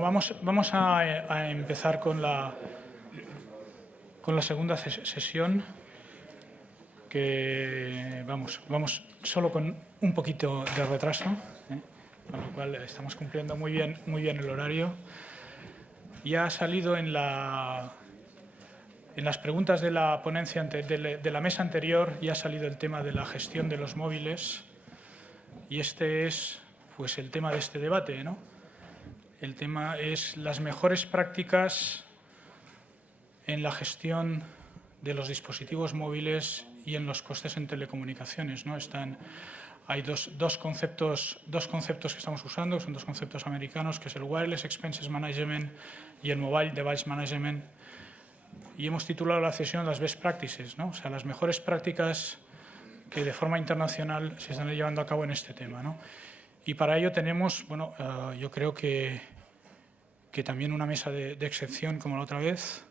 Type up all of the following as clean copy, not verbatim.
Vamos a empezar con la segunda sesión, que vamos solo con un poquito de retraso, con lo cual estamos cumpliendo muy bien el horario. Ya ha salido en las preguntas de la ponencia de la mesa anterior, ya ha salido el tema de la gestión de los móviles, y este es pues el tema de este debate, ¿no? El tema es las mejores prácticas en la gestión de los dispositivos móviles y en los costes en telecomunicaciones, ¿no? Hay dos conceptos que estamos usando, son dos conceptos americanos, que es el Wireless Expenses Management y el Mobile Device Management. Y hemos titulado la sesión las Best Practices, ¿no? O sea, las mejores prácticas que de forma internacional se están llevando a cabo en este tema, ¿no? Y para ello tenemos, yo creo que también una mesa de excepción como la otra vez.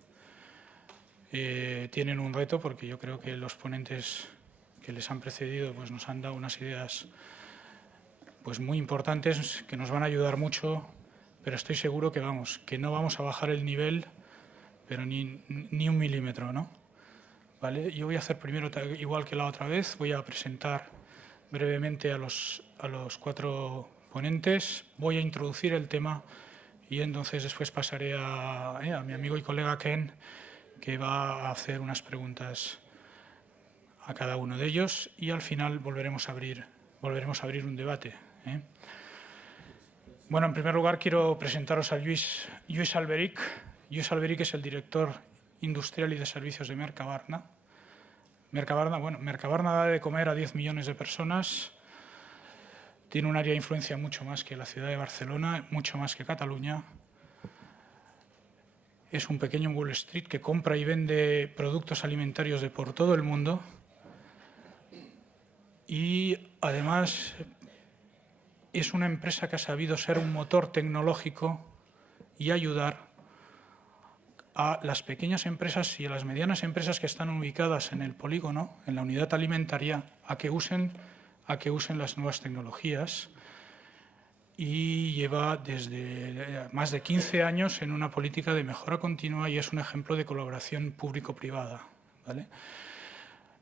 Tienen un reto, porque yo creo que los ponentes que les han precedido pues nos han dado unas ideas pues muy importantes que nos van a ayudar mucho, pero estoy seguro que no vamos a bajar el nivel, pero ni un milímetro, ¿no? ¿Vale? Yo voy a hacer primero, igual que la otra vez, voy a presentar brevemente a los 4 ponentes, voy a introducir el tema y entonces después pasaré a mi amigo y colega Ken, que va a hacer unas preguntas a cada uno de ellos, y al final volveremos a abrir un debate. Bueno, en primer lugar quiero presentaros a Lluís Alberic. Lluís Alberic es el director industrial y de servicios de Mercabarna. Mercabarna da de comer a 10 millones de personas, tiene un área de influencia mucho más que la ciudad de Barcelona, mucho más que Cataluña. Es un pequeño Wall Street que compra y vende productos alimentarios de por todo el mundo, y además es una empresa que ha sabido ser un motor tecnológico y ayudar a las pequeñas empresas y a las medianas empresas que están ubicadas en el polígono, en la unidad alimentaria, a que usen las nuevas tecnologías, y lleva desde más de 15 años en una política de mejora continua y es un ejemplo de colaboración público-privada, ¿vale?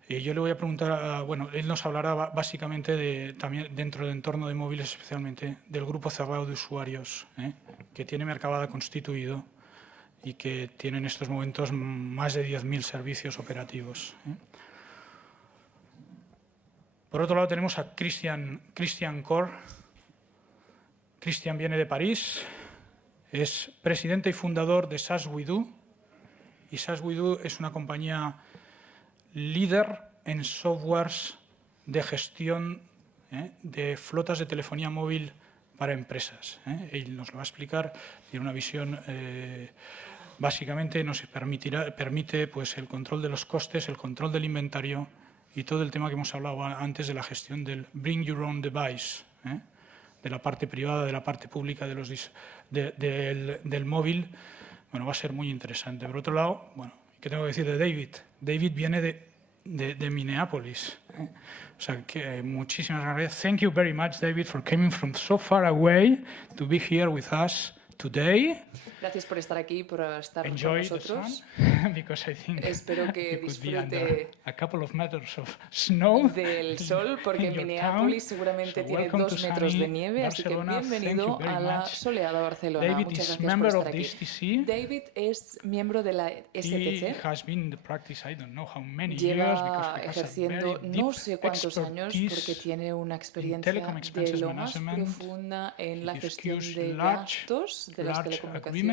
Yo le voy a preguntar, él nos hablará básicamente también dentro del entorno de móviles, especialmente del grupo cerrado de usuarios, que tiene Mercabada constituido y que tiene en estos momentos más de 10.000 servicios operativos. Por otro lado tenemos a Christian Kor. Christian viene de París, es presidente y fundador de SaaS We Do, y SaaS We Do es una compañía líder en softwares de gestión de flotas de telefonía móvil para empresas. Él nos lo va a explicar, tiene una visión, básicamente nos permite pues, el control de los costes, el control del inventario y todo el tema que hemos hablado antes de la gestión del Bring Your Own Device, de la parte privada, de la parte pública del móvil. Bueno, va a ser muy interesante. Por otro lado, ¿qué tengo que decir de David? David viene de Minneapolis. O sea, que muchísimas gracias. Thank you very much, David, for coming from so far away to be here with us today. Gracias por estar aquí, por estar con Enjoy nosotros. Because I think espero que disfrute a couple of meters of snow del sol, porque Minneapolis seguramente tiene 2 metros de nieve, así que bienvenido a la soleada Barcelona. David Muchas is gracias member por of estar the aquí. STC. David es miembro de la He STC. has been in the practice, I don't know how many years, Lleva because ejerciendo very no deep sé cuántos años, porque tiene una experiencia telecom de expenses lo más management. profunda en la It gestión excuse de large gastos de las agreement telecomunicaciones.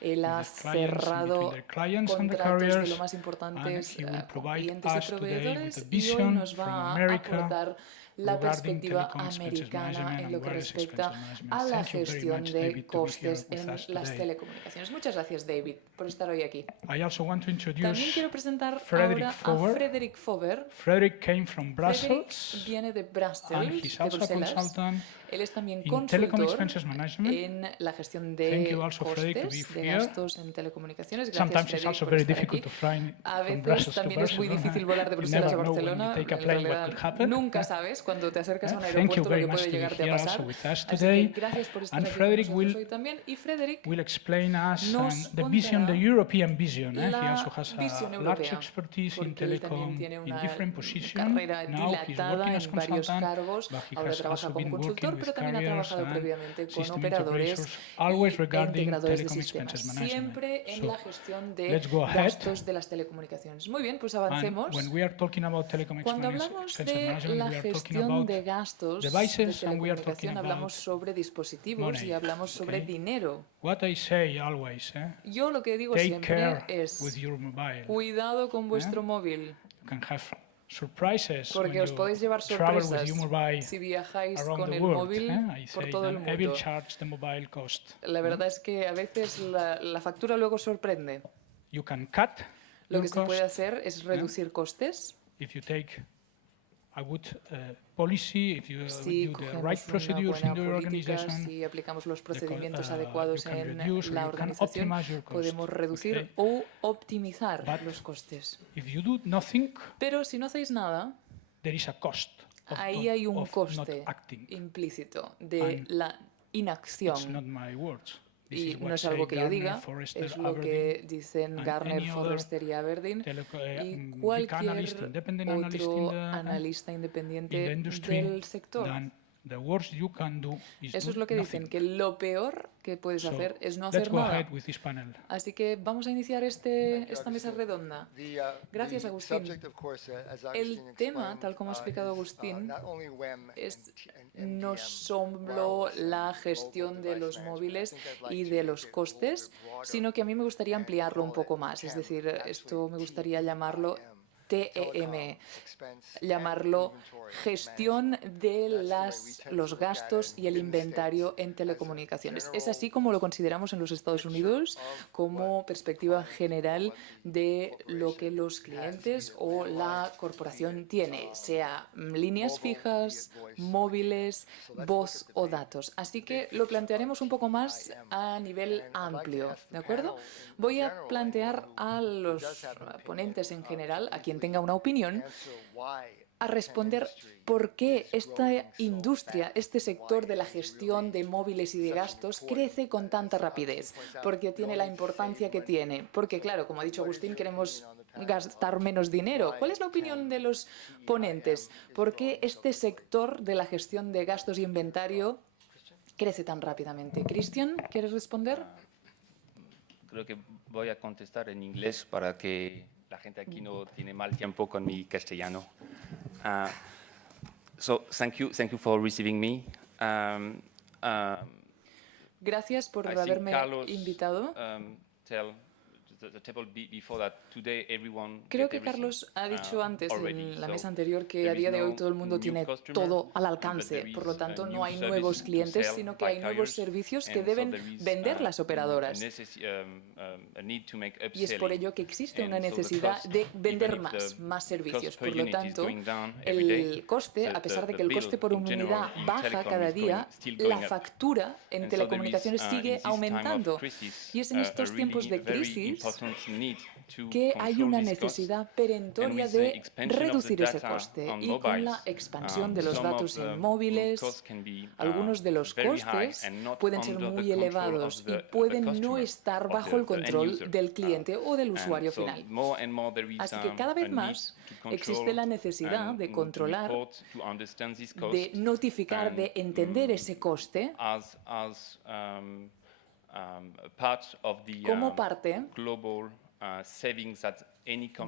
Él ha with the clients, cerrado between the clients and the contratos de carriers, lo más and importantes he will con provide clientes y us today with a proveedores, y hoy vision nos from va a America aportar la regarding perspectiva telecom expenses americana management en and lo que wireless respecta expenses management. a la Thank you very gestión much, de David, to be here costes with en us las today. telecomunicaciones. Muchas gracias, David, por estar hoy aquí. I also want to También introduce quiero presentar Frederick ahora Fowler. a Frederick Fowler. Frederick came from Frederick Brussels, viene de and Brussels, he's de also a Bruselas. consultant Él es también consultor en la gestión de costes, de gastos en telecomunicaciones. Gracias, Frederic, por estar aquí. A veces también es muy difícil volar de Bruselas a Barcelona. En realidad, nunca sabes cuando te acercas a un aeropuerto lo que puede llegarte a pasar. Así que gracias por estar aquí con nosotros hoy también. Y Frederic nos contará la visión europea, porque él también tiene una carrera dilatada en varios cargos. Ahora trabaja como consultor, pero también ha trabajado previamente con operadores e integradores de sistemas, siempre en la gestión de gastos de las telecomunicaciones. Muy bien, pues avancemos. Cuando hablamos de la gestión de gastos de telecomunicación, hablamos sobre dispositivos y hablamos sobre dinero. Yo lo que digo siempre es, cuidado con vuestro móvil, porque os podéis llevar sorpresas si viajáis con el móvil por todo el mundo. La verdad es que a veces la factura luego sorprende. Lo que se puede hacer es reducir costes. Si cogemos una buena política, si aplicamos los procedimientos adecuados en la organización, podemos reducir o optimizar los costes. Pero si no hacéis nada, ahí hay un coste implícito de la inacción. Y no es algo que yo diga, es lo que dicen Gartner, Forrester y Aberdeen y cualquier otro analista independiente del sector. Eso es lo que dicen, que lo peor que puedes hacer es no hacer nada. Así que vamos a iniciar esta mesa redonda. Gracias, Agustín. El tema, tal como ha explicado Agustín, es no solo la gestión de los móviles y de los costes, sino que a mí me gustaría ampliarlo un poco más. Es decir, esto me gustaría llamarlo TEM, llamarlo gestión de los gastos y el inventario en telecomunicaciones. Es así como lo consideramos en los Estados Unidos, como perspectiva general de lo que los clientes o la corporación tiene, sea líneas fijas, móviles, voz o datos. Así que lo plantearemos un poco más a nivel amplio, ¿de acuerdo? Voy a plantear a los ponentes en general, a quien tenga una opinión, a responder por qué esta industria, este sector de la gestión de móviles y de gastos crece con tanta rapidez, porque tiene la importancia que tiene, porque claro, como ha dicho Agustín, queremos gastar menos dinero. ¿Cuál es la opinión de los ponentes? ¿Por qué este sector de la gestión de gastos y inventario crece tan rápidamente? Cristian, ¿quieres responder? Creo que voy a contestar en inglés para que la gente aquí no tiene mal tiempo con mi castellano. So thank you for receiving me. Gracias por haberme invitado. Creo que Carlos ha dicho antes en la mesa anterior que a día de hoy todo el mundo tiene todo al alcance. Por lo tanto, no hay nuevos clientes, sino que hay nuevos servicios que deben vender las operadoras. Y es por ello que existe una necesidad de vender más servicios. Por lo tanto, el coste, a pesar de que el coste por unidad baja cada día, la factura en telecomunicaciones sigue aumentando. Y es en estos tiempos de crisis que hay una necesidad perentoria de reducir ese coste. Y con la expansión de los datos en móviles, algunos de los costes pueden ser muy elevados y pueden no estar bajo el control del cliente o del usuario final. Así que cada vez más existe la necesidad de controlar, de notificar, de entender ese coste como parte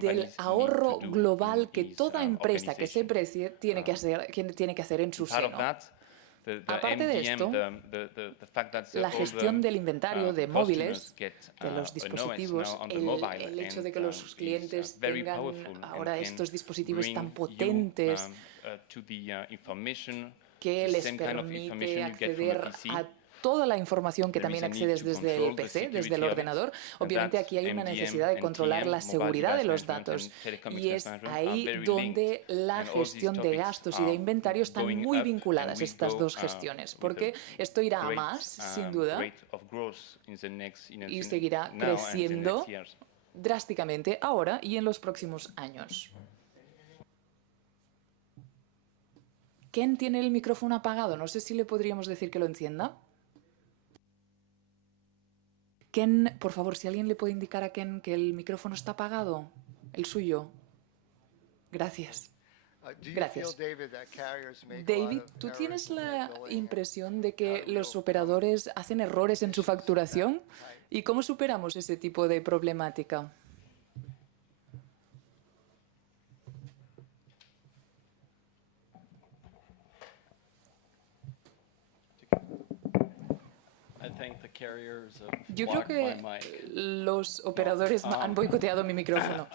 del ahorro global que toda empresa que se precie tiene que hacer en su seno. Aparte de esto, la gestión del inventario de móviles, de los dispositivos, el hecho de que los clientes tengan ahora estos dispositivos tan potentes que les permite acceder a toda la información que también accedes desde el PC, desde el ordenador. Obviamente aquí hay una necesidad de controlar la seguridad de los datos y es ahí donde la gestión de gastos y de inventario están muy vinculadas, estas dos gestiones, porque esto irá a más, sin duda, y seguirá creciendo drásticamente ahora y en los próximos años. Ken tiene el micrófono apagado. No sé si le podríamos decir que lo encienda. Ken, por favor, si alguien le puede indicar a Ken que el micrófono está apagado, el suyo. Gracias. Gracias. David, ¿tú tienes la impresión de que los operadores hacen errores en su facturación? ¿Y cómo superamos ese tipo de problemática? Yo creo que los operadores han boicoteado mi micrófono.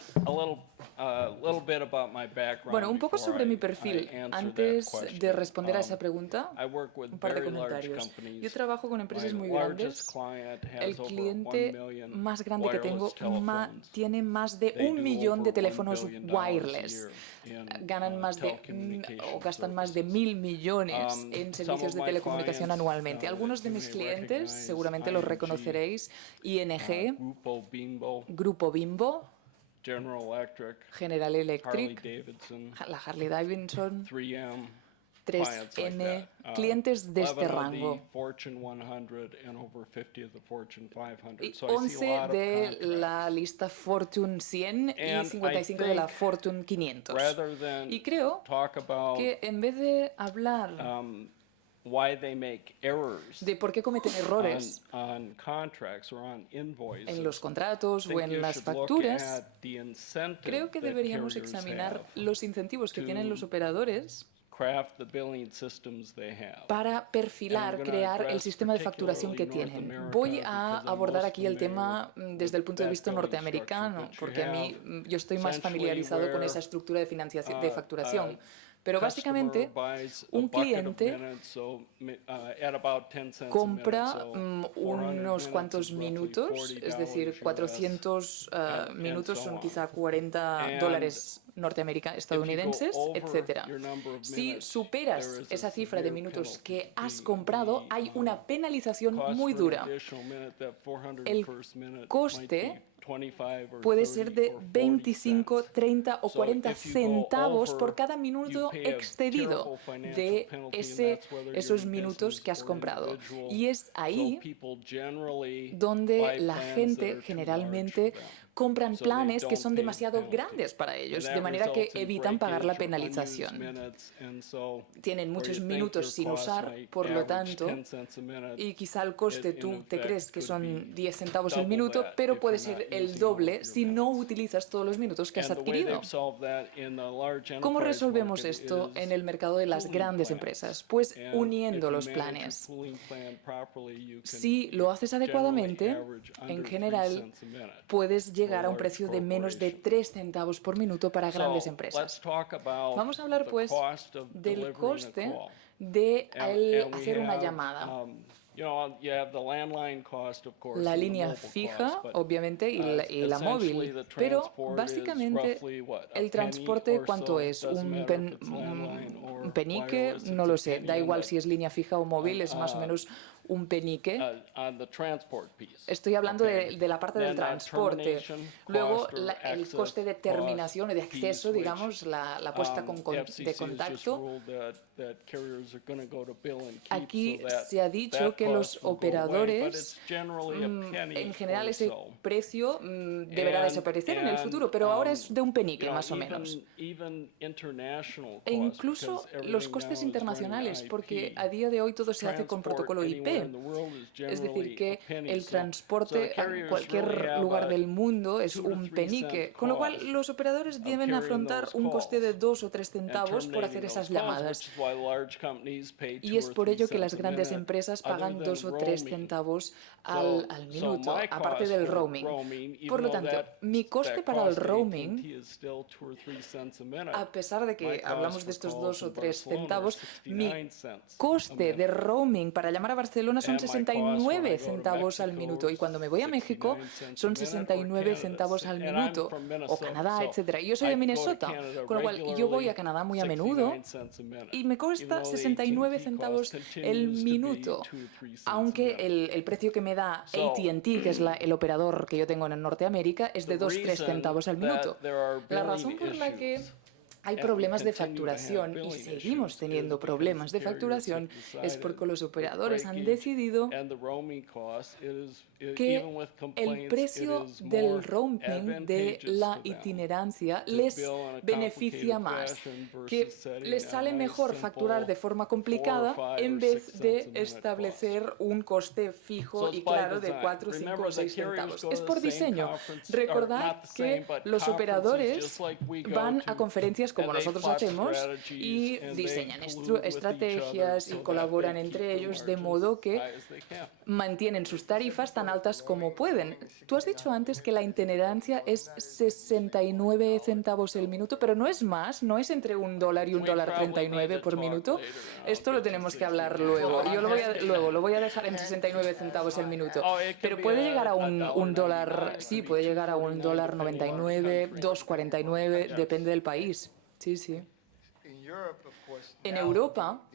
Bueno, un poco sobre mi perfil. Antes de responder a esa pregunta, un par de comentarios. Yo trabajo con empresas muy grandes. El cliente más grande que tengo tiene más de 1 millón de teléfonos wireless. Ganan más de, o gastan más de 1.000 millones en servicios de telecomunicación anualmente. Algunos de mis clientes, seguramente los reconoceréis, ING, Grupo Bimbo, General Electric, la Harley Davidson, 3M, clientes de este rango. Y 11 de la lista Fortune 100 y 55 de la Fortune 500. Y creo que en vez de hablar de por qué cometen errores en los contratos o en las facturas, creo que deberíamos examinar los incentivos que tienen los operadores para perfilar, crear el sistema de facturación que tienen. Voy a abordar aquí el tema desde el punto de vista norteamericano, porque yo estoy más familiarizado con esa estructura de facturación. Pero básicamente, un cliente compra unos cuantos minutos, es decir, 400 minutos son quizá $40 estadounidenses, etc. Si superas esa cifra de minutos que has comprado, hay una penalización muy dura. El coste puede ser de 25, 30 o 40 centavos por cada minuto excedido de esos minutos que has comprado. Y es ahí donde la gente generalmente compran planes que son demasiado grandes para ellos, de manera que evitan pagar la penalización. Tienen muchos minutos sin usar, por lo tanto, y quizá el coste tú te crees que son 10 centavos el minuto, pero puede ser el doble si no utilizas todos los minutos que has adquirido. ¿Cómo resolvemos esto en el mercado de las grandes empresas? Pues uniendo los planes. Si lo haces adecuadamente, en general, puedes llegar a un precio de menos de 3 centavos por minuto para grandes empresas. Vamos a hablar, pues, del coste de hacer una llamada. La línea fija, obviamente, y la móvil, pero básicamente el transporte, ¿cuánto es? ¿Un penique? No lo sé, da igual si es línea fija o móvil, es más o menos un penique. Estoy hablando de la parte del transporte. Luego, el coste de terminación y de acceso, digamos, la puesta de contacto. Aquí se ha dicho que los operadores, en general, ese precio deberá desaparecer en el futuro, pero ahora es de un penique, más o menos. E incluso los costes internacionales, porque a día de hoy todo se hace con protocolo IP. Es decir, que el transporte a cualquier lugar del mundo es un penique, con lo cual los operadores deben afrontar un coste de 2 o 3 centavos por hacer esas llamadas. Y es por ello que las grandes empresas pagan 2 o 3 centavos al minuto, aparte del roaming. Por lo tanto, mi coste para el roaming, a pesar de que hablamos de estos 2 o 3 centavos, mi coste de roaming para llamar a Barcelona Barcelona son 69 centavos al minuto y cuando me voy a México son 69 centavos al minuto, o Canadá, etcétera. Y yo soy de Minnesota, con lo cual yo voy a Canadá muy a menudo y me cuesta 69 centavos el minuto, aunque el precio que me da AT&T, que es el operador que yo tengo en Norteamérica, es de 2-3 centavos al minuto. La razón por la que hay problemas de facturación y seguimos teniendo problemas de facturación es porque los operadores han decidido que el precio del roaming, de la itinerancia, les beneficia más, que les sale mejor facturar de forma complicada en vez de establecer un coste fijo y claro de 4, 5 o 6 centavos. Es por diseño. Recordad que los operadores van a conferencias como nosotros hacemos y diseñan estrategias y colaboran entre ellos de modo que mantienen sus tarifas tan altas como pueden. Tú has dicho antes que la itinerancia es 69 centavos el minuto, pero no es más, no es entre $1 y $1.39 por minuto. Esto lo tenemos que hablar luego. Yo lo voy a dejar en 69 centavos el minuto. Pero puede llegar a un dólar, sí, puede llegar a $1.99, $2.49, depende del país. Sí, sí. En Europa,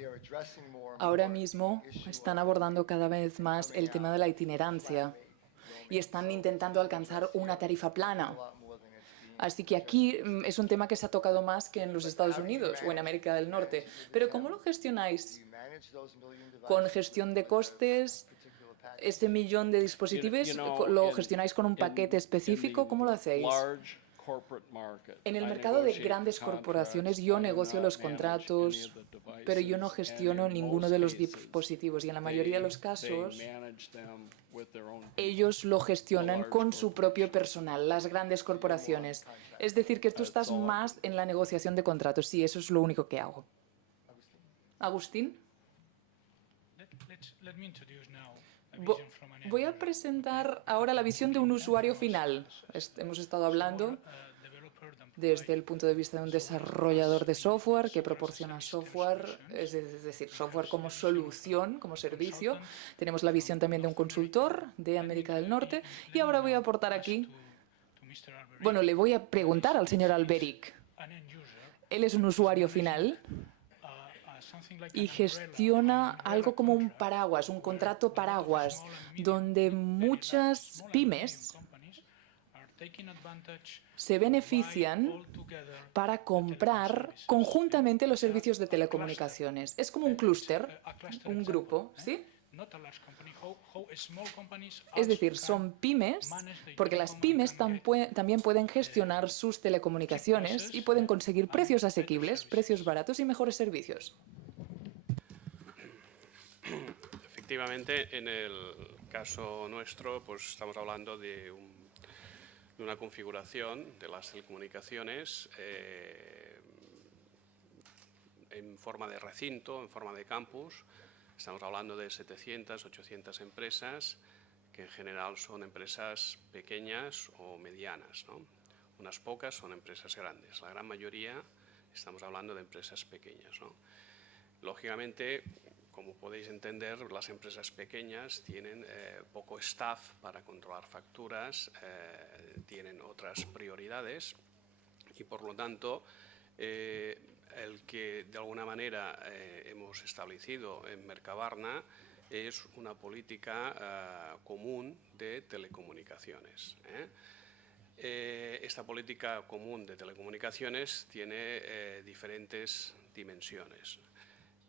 ahora mismo están abordando cada vez más el tema de la itinerancia y están intentando alcanzar una tarifa plana. Así que aquí es un tema que se ha tocado más que en los Estados Unidos o en América del Norte. Pero ¿cómo lo gestionáis? ¿Con gestión de costes? ¿Ese millón de dispositivos lo gestionáis con un paquete específico? ¿Cómo lo hacéis? En el mercado de grandes corporaciones yo negocio los contratos, pero yo no gestiono ninguno de los dispositivos y en la mayoría de los casos ellos lo gestionan con su propio personal, las grandes corporaciones. Es decir, que tú estás más en la negociación de contratos. Sí, eso es lo único que hago. Agustín. Voy a presentar ahora la visión de un usuario final. Hemos estado hablando desde el punto de vista de un desarrollador de software que proporciona software, es decir, software como solución, como servicio. Tenemos la visión también de un consultor de América del Norte. Y ahora voy a aportar aquí, bueno, le voy a preguntar al señor Alberic. Él es un usuario final y gestiona algo como un paraguas, un contrato paraguas, donde muchas pymes se benefician para comprar conjuntamente los servicios de telecomunicaciones. Es como un clúster, un grupo, ¿sí? Es decir, son pymes, porque las pymes también pueden gestionar sus telecomunicaciones y pueden conseguir precios asequibles, precios baratos y mejores servicios. Efectivamente, en el caso nuestro, pues estamos hablando de una configuración de las telecomunicaciones en forma de recinto, en forma de campus. Estamos hablando de 700, 800 empresas, que en general son empresas pequeñas o medianas, ¿no? Unas pocas son empresas grandes. La gran mayoría estamos hablando de empresas pequeñas, ¿no? Lógicamente, como podéis entender, las empresas pequeñas tienen poco staff para controlar facturas, tienen otras prioridades y, por lo tanto, el que de alguna manera hemos establecido en Mercabarna es una política común de telecomunicaciones. Esta política común de telecomunicaciones tiene diferentes dimensiones.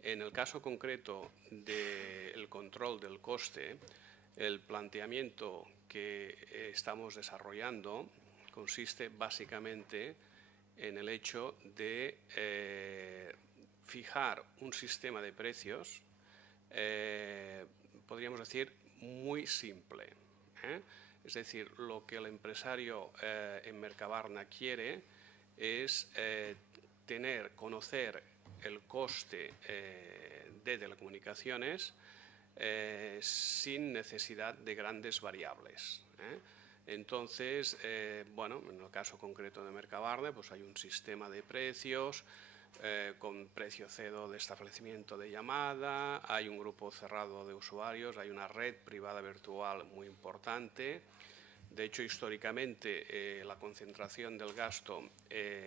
En el caso concreto del control del coste, el planteamiento que estamos desarrollando consiste básicamente en el hecho de fijar un sistema de precios, podríamos decir, muy simple. Es decir, lo que el empresario en Mercabarna quiere es conocer el coste de telecomunicaciones sin necesidad de grandes variables. Entonces, bueno, en el caso concreto de Mercabarna, pues hay un sistema de precios con precio cedo de establecimiento de llamada, hay un grupo cerrado de usuarios, hay una red privada virtual muy importante. De hecho, históricamente, la concentración del gasto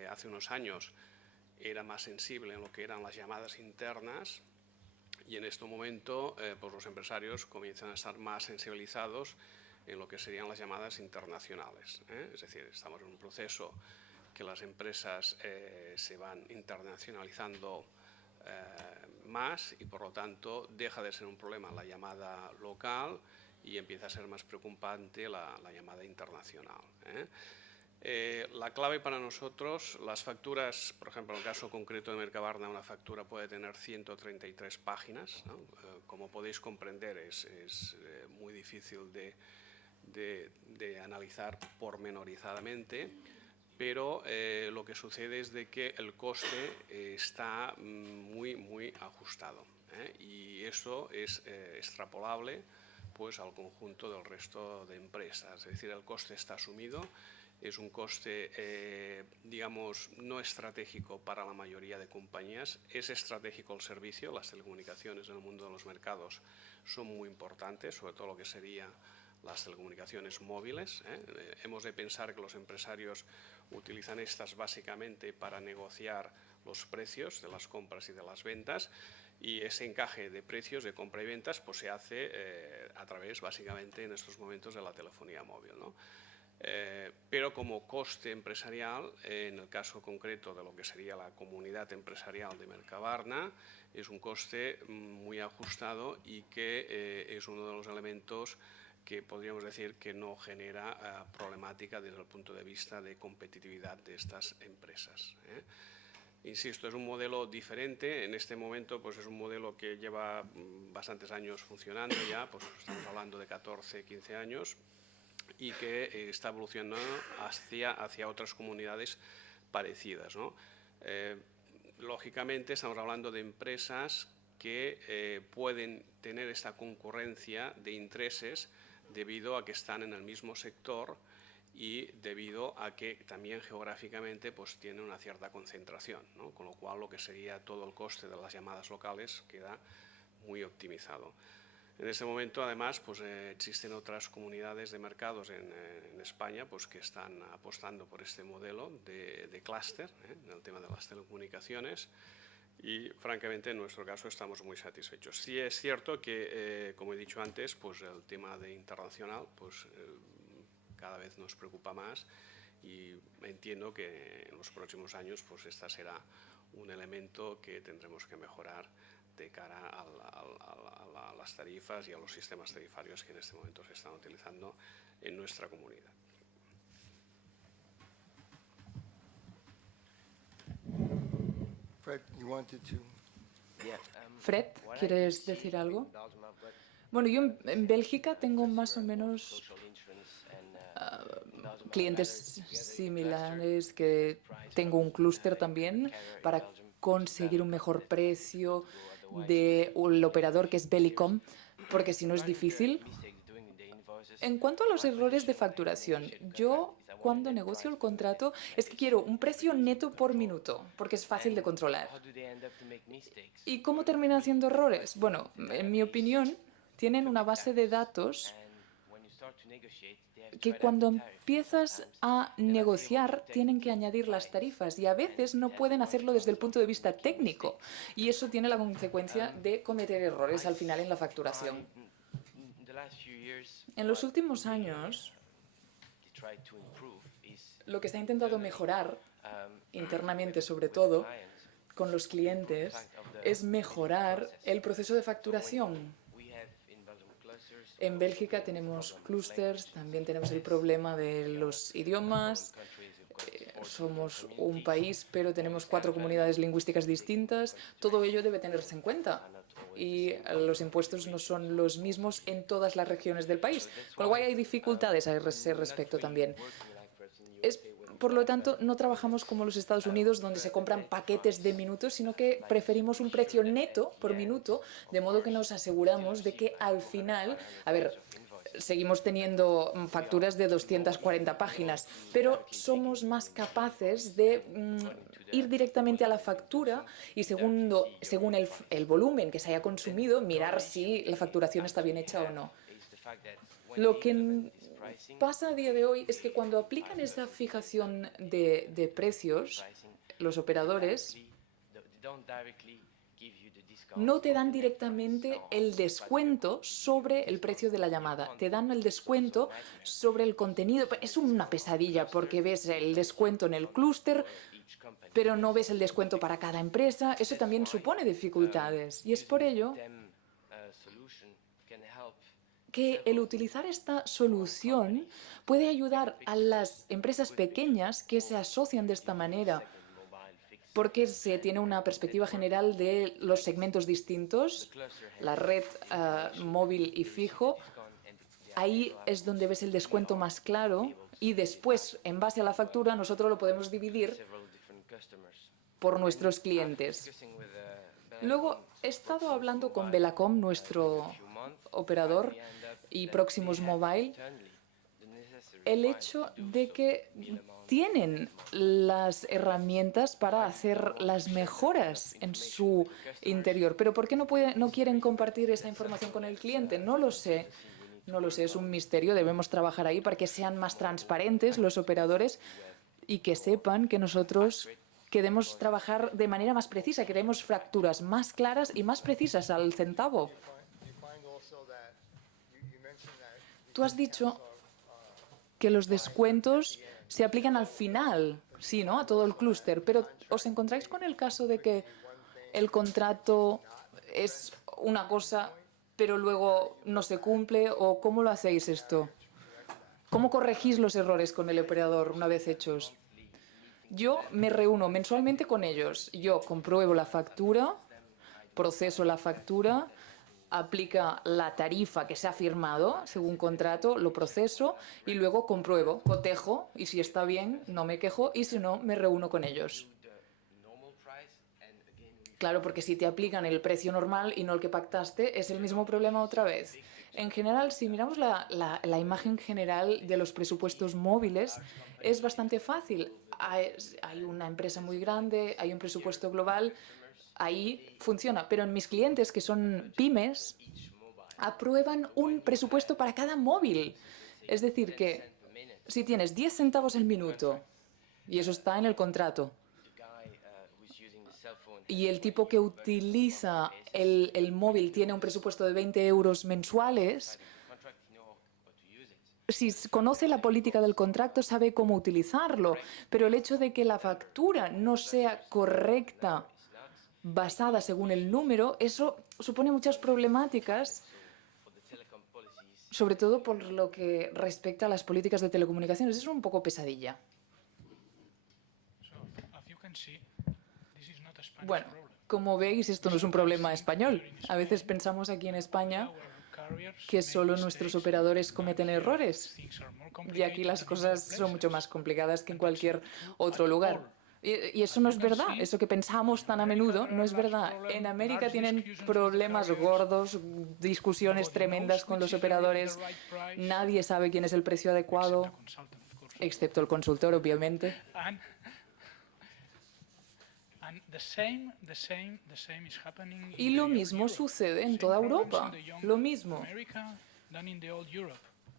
hace unos años era más sensible en lo que eran las llamadas internas y en este momento pues los empresarios comienzan a estar más sensibilizados en lo que serían las llamadas internacionales. Es decir, estamos en un proceso que las empresas se van internacionalizando más y por lo tanto deja de ser un problema la llamada local y empieza a ser más preocupante la llamada internacional. La clave para nosotros, las facturas, por ejemplo, en el caso concreto de Mercabarna, una factura puede tener 133 páginas, ¿no? Como podéis comprender, es muy difícil de analizar pormenorizadamente, pero lo que sucede es de que el coste está muy ajustado, y eso es extrapolable pues, al conjunto del resto de empresas. Es decir, el coste está asumido, es un coste, digamos, no estratégico para la mayoría de compañías. Es estratégico el servicio, las telecomunicaciones en el mundo de los mercados son muy importantes, sobre todo lo que sería las telecomunicaciones móviles. Hemos de pensar que los empresarios utilizan estas básicamente para negociar los precios de las compras y de las ventas, y ese encaje de precios de compra y ventas pues, se hace a través básicamente en estos momentos de la telefonía móvil, ¿no? Pero como coste empresarial, en el caso concreto de lo que sería la comunidad empresarial de Mercabarna, es un coste muy ajustado y que es uno de los elementos que podríamos decir que no genera problemática desde el punto de vista de competitividad de estas empresas. Insisto, es un modelo diferente. En este momento pues es un modelo que lleva bastantes años funcionando ya, pues estamos hablando de 14, 15 años, y que está evolucionando hacia otras comunidades parecidas, ¿no? Lógicamente estamos hablando de empresas que pueden tener esta concurrencia de intereses debido a que están en el mismo sector y debido a que también geográficamente pues, tienen una cierta concentración, ¿no? Con lo cual lo que sería todo el coste de las llamadas locales queda muy optimizado. En este momento, además, pues, existen otras comunidades de mercados en España pues, que están apostando por este modelo de clúster en el tema de las telecomunicaciones y, francamente, en nuestro caso estamos muy satisfechos. Sí es cierto que, como he dicho antes, pues, el tema de internacional pues, cada vez nos preocupa más y entiendo que en los próximos años pues, esta será un elemento que tendremos que mejorar de cara a las tarifas y a los sistemas tarifarios que en este momento se están utilizando en nuestra comunidad. Fred, ¿quieres decir algo? Bueno, yo en Bélgica tengo más o menos clientes similares, que tengo un clúster también para conseguir un mejor precio del operador que es Bellicom, porque si no es difícil. En cuanto a los errores de facturación, yo cuando negocio el contrato es que quiero un precio neto por minuto, porque es fácil de controlar. ¿Y cómo terminan haciendo errores? Bueno, en mi opinión, tienen una base de datos que cuando empiezas a negociar tienen que añadir las tarifas y a veces no pueden hacerlo desde el punto de vista técnico y eso tiene la consecuencia de cometer errores al final en la facturación. En los últimos años, lo que se ha intentado mejorar, internamente sobre todo, con los clientes, es mejorar el proceso de facturación. En Bélgica tenemos clústeres, también tenemos el problema de los idiomas. Somos un país, pero tenemos 4 comunidades lingüísticas distintas. Todo ello debe tenerse en cuenta. Y los impuestos no son los mismos en todas las regiones del país. Con lo cual hay dificultades a ese respecto también. Por lo tanto, no trabajamos como los Estados Unidos, donde se compran paquetes de minutos, sino que preferimos un precio neto por minuto, de modo que nos aseguramos de que al final, a ver, seguimos teniendo facturas de 240 páginas, pero somos más capaces de ir directamente a la factura y según el volumen que se haya consumido, mirar si la facturación está bien hecha o no. Lo que pasa a día de hoy es que cuando aplican esa fijación de precios, los operadores no te dan directamente el descuento sobre el precio de la llamada, te dan el descuento sobre el contenido. Es una pesadilla porque ves el descuento en el clúster, pero no ves el descuento para cada empresa. Eso también supone dificultades y es por ello que el utilizar esta solución puede ayudar a las empresas pequeñas que se asocian de esta manera, porque se tiene una perspectiva general de los segmentos distintos, la red móvil y fijo. Ahí es donde ves el descuento más claro y después, en base a la factura, nosotros lo podemos dividir por nuestros clientes. Luego, he estado hablando con Belacom, nuestro operador, y Proximus Mobile, el hecho de que tienen las herramientas para hacer las mejoras en su interior. Pero ¿por qué no quieren compartir esa información con el cliente? No lo sé. No lo sé, es un misterio. Debemos trabajar ahí para que sean más transparentes los operadores y que sepan que nosotros queremos trabajar de manera más precisa. Queremos facturas más claras y más precisas al centavo. Tú has dicho que los descuentos se aplican al final, sí, ¿no? A todo el clúster, pero ¿os encontráis con el caso de que el contrato es una cosa, pero luego no se cumple? ¿O cómo lo hacéis esto? ¿Cómo corregís los errores con el operador una vez hechos? Yo me reúno mensualmente con ellos. Yo compruebo la factura, proceso la factura, aplica la tarifa que se ha firmado según contrato, lo proceso y luego compruebo, cotejo y si está bien no me quejo y si no me reúno con ellos. Claro, porque si te aplican el precio normal y no el que pactaste, es el mismo problema otra vez. En general, si miramos la imagen general de los presupuestos móviles, es bastante fácil. Hay una empresa muy grande, hay un presupuesto global, ahí funciona. Pero en mis clientes, que son pymes, aprueban un presupuesto para cada móvil. Es decir, que si tienes 10 centavos el minuto, y eso está en el contrato, y el tipo que utiliza el móvil tiene un presupuesto de 20 euros mensuales, si conoce la política del contrato, sabe cómo utilizarlo. Pero el hecho de que la factura no sea correcta, basada según el número, eso supone muchas problemáticas, sobre todo por lo que respecta a las políticas de telecomunicaciones. Es un poco pesadilla. Bueno, como veis, esto no es un problema español. A veces pensamos aquí en España que solo nuestros operadores cometen errores, y aquí las cosas son mucho más complicadas que en cualquier otro lugar. Y eso no es verdad, eso que pensamos tan a menudo no es verdad. En América tienen problemas gordos, discusiones tremendas con los operadores, nadie sabe quién es el precio adecuado, excepto el consultor, obviamente. Y lo mismo sucede en toda Europa, lo mismo.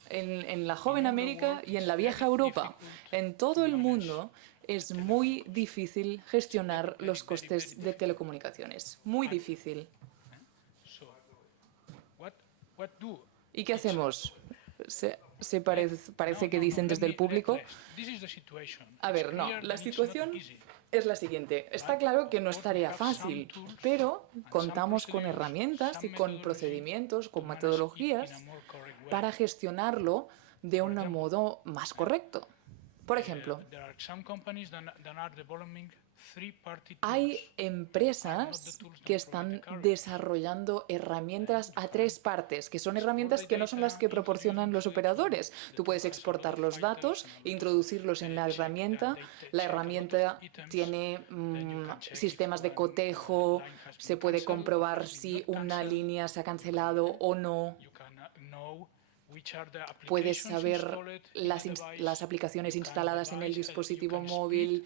En la joven América y en la vieja Europa. En todo el mundo es muy difícil gestionar los costes de telecomunicaciones. Muy difícil. ¿Y qué hacemos? Parece que dicen desde el público. A ver, no, la situación es la siguiente. Está claro que no es tarea fácil, pero contamos con herramientas y con procedimientos, con metodologías para gestionarlo de un modo más correcto. Por ejemplo, hay empresas que están desarrollando herramientas a tres partes, que son herramientas que no son las que proporcionan los operadores. Tú puedes exportar los datos, introducirlos en la herramienta. La herramienta tiene sistemas de cotejo, se puede comprobar si una línea se ha cancelado o no. Puedes saber las aplicaciones instaladas en el dispositivo móvil,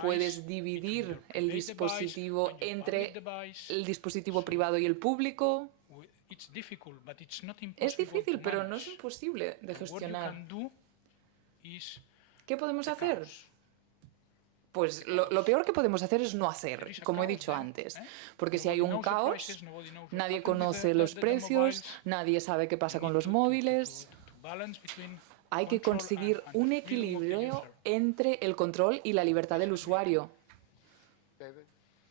puedes dividir el dispositivo entre el dispositivo privado y el público. Es difícil, pero no es imposible de gestionar. ¿Qué podemos hacer? Pues lo peor que podemos hacer es no hacer, como he dicho antes. Porque si hay un caos, nadie conoce los precios, nadie sabe qué pasa con los móviles. Hay que conseguir un equilibrio entre el control y la libertad del usuario.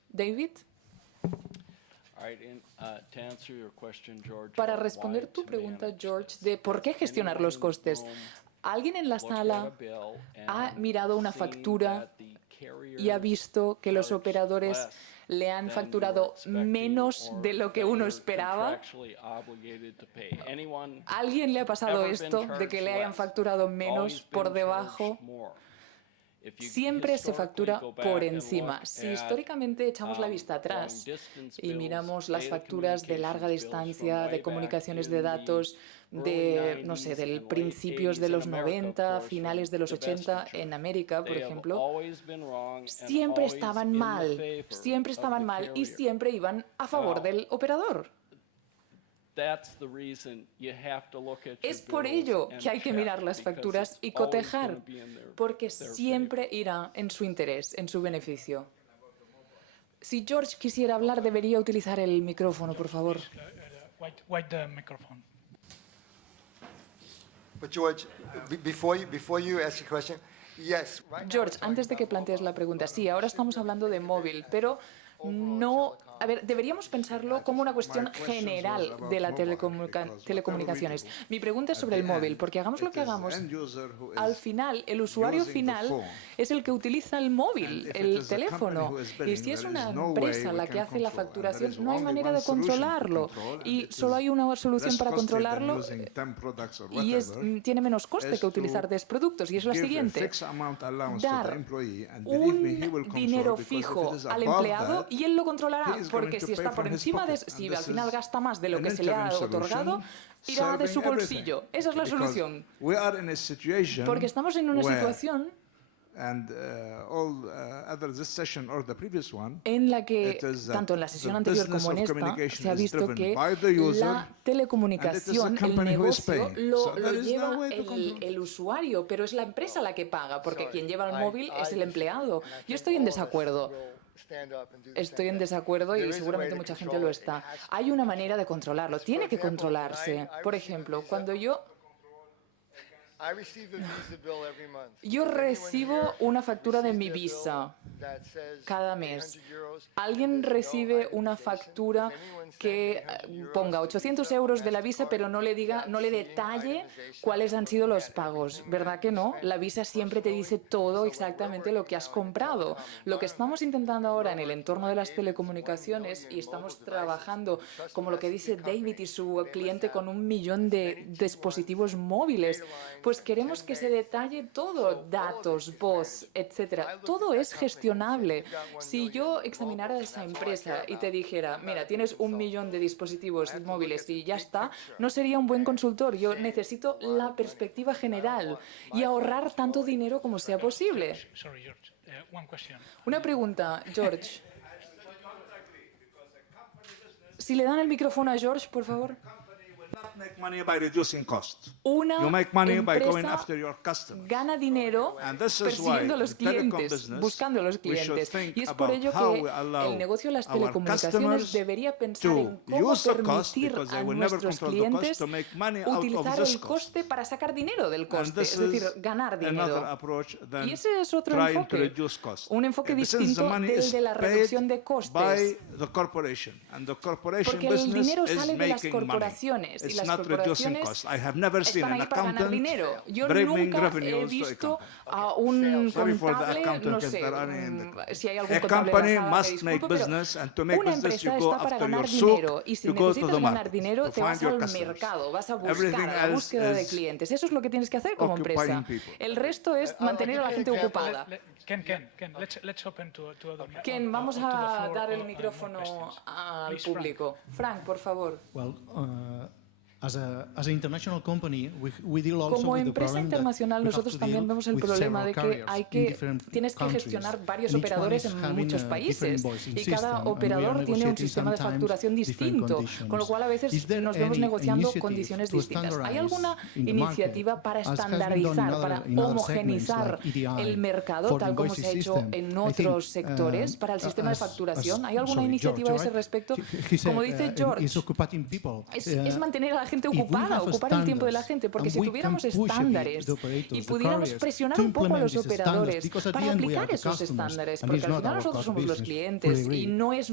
David? Para responder tu pregunta, George, de por qué gestionar los costes, ¿alguien en la sala ha mirado una factura y ha visto que los operadores le han facturado menos de lo que uno esperaba? ¿A alguien le ha pasado esto, de que le hayan facturado menos por debajo? Siempre se factura por encima. Si históricamente echamos la vista atrás y miramos las facturas de larga distancia, de comunicaciones de datos, de, no sé, del principios de los 90, finales de los 80 en América, por ejemplo, siempre estaban mal y siempre iban a favor del operador. Es por ello que hay que mirar las facturas y cotejar, porque siempre irá en su interés, en su beneficio. Si George quisiera hablar, debería utilizar el micrófono, por favor. George, antes de que plantees la pregunta, sí, ahora estamos hablando de móvil, pero no... A ver, deberíamos pensarlo como una cuestión general de las telecomunicaciones. Mi pregunta es sobre el móvil, porque hagamos lo que hagamos, al final, el usuario final es el que utiliza el móvil, el teléfono. Y si es una empresa la que hace la facturación, no hay manera de controlarlo. Y solo hay una solución para controlarlo y tiene menos coste que utilizar 10 productos. Y es la siguiente: dar un dinero fijo al empleado y él lo controlará. Porque si está por encima si al final gasta más de lo que se le ha otorgado, irá de su bolsillo. Esa es la solución. Porque estamos en una situación en la que, tanto en la sesión anterior como en esta, se ha visto que la telecomunicación, el negocio, lo lleva el usuario, pero es la empresa la que paga, porque quien lleva el móvil es el empleado. Yo estoy en desacuerdo. Estoy en desacuerdo y seguramente mucha gente lo está. Hay una manera de controlarlo, tiene que controlarse. Por ejemplo, cuando yo recibo una factura de mi Visa cada mes. Alguien recibe una factura que ponga 800 euros de la Visa, pero no le detalle cuáles han sido los pagos. ¿Verdad que no? La Visa siempre te dice todo exactamente lo que has comprado. Lo que estamos intentando ahora en el entorno de las telecomunicaciones, y estamos trabajando como lo que dice David y su cliente con 1 millón de dispositivos móviles, pues queremos que se detalle todo, datos, voz, etcétera. Todo es gestionable. Si yo examinara esa empresa y te dijera, mira, tienes 1 millón de dispositivos móviles y ya está, no sería un buen consultor. Yo necesito la perspectiva general y ahorrar tanto dinero como sea posible. Una pregunta, George. Si le dan el micrófono a George, por favor. Una empresa gana dinero persiguiendo a los clientes, buscando a los clientes. Y es por ello que el negocio de las telecomunicaciones debería pensar en cómo permitir a nuestros clientes utilizar el coste para sacar dinero del coste, es decir, ganar dinero. Y ese es otro enfoque, un enfoque distinto del de la reducción de costes. Porque el dinero sale de las corporaciones y las corporaciones están ahí para ganar dinero. Yo nunca he visto a un contable, no sé, si hay algún contable en la sala, me disculpo, pero una empresa está para ganar dinero y si necesitas ganar dinero te vas al mercado, vas a buscar la búsqueda de clientes. Eso es lo que tienes que hacer como empresa. El resto es mantener a la gente ocupada. Ken, vamos a dar el micrófono al público. Frank, por favor. Como empresa internacional, nosotros también vemos el problema de que tienes que gestionar varios operadores en muchos países y cada operador tiene un sistema de facturación distinto, con lo cual a veces nos vemos negociando condiciones distintas. ¿Hay alguna iniciativa para estandarizar, para homogenizar el mercado, tal como se ha hecho en otros sectores, para el sistema de facturación? ¿Hay alguna iniciativa a ese respecto? Como dice George, es mantener a la gente ocupada, ocupar el tiempo de la gente, porque si tuviéramos estándares y pudiéramos presionar un poco a los operadores para aplicar esos estándares, porque al final nosotros somos los clientes y no es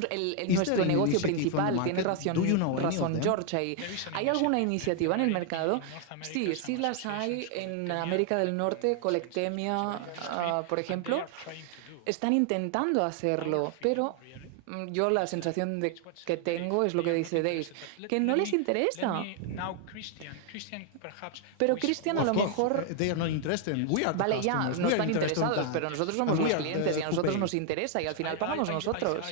nuestro negocio principal. Tiene razón George ahí. ¿Hay alguna iniciativa en el mercado? Sí las hay en América del Norte. Colectemia, por ejemplo, están intentando hacerlo, pero yo la sensación que tengo es lo que dice Dave, que no les interesa. Pero Christian a lo mejor... Vale, ya, no están interesados, pero nosotros somos los clientes y a nosotros nos interesa y al final pagamos nosotros.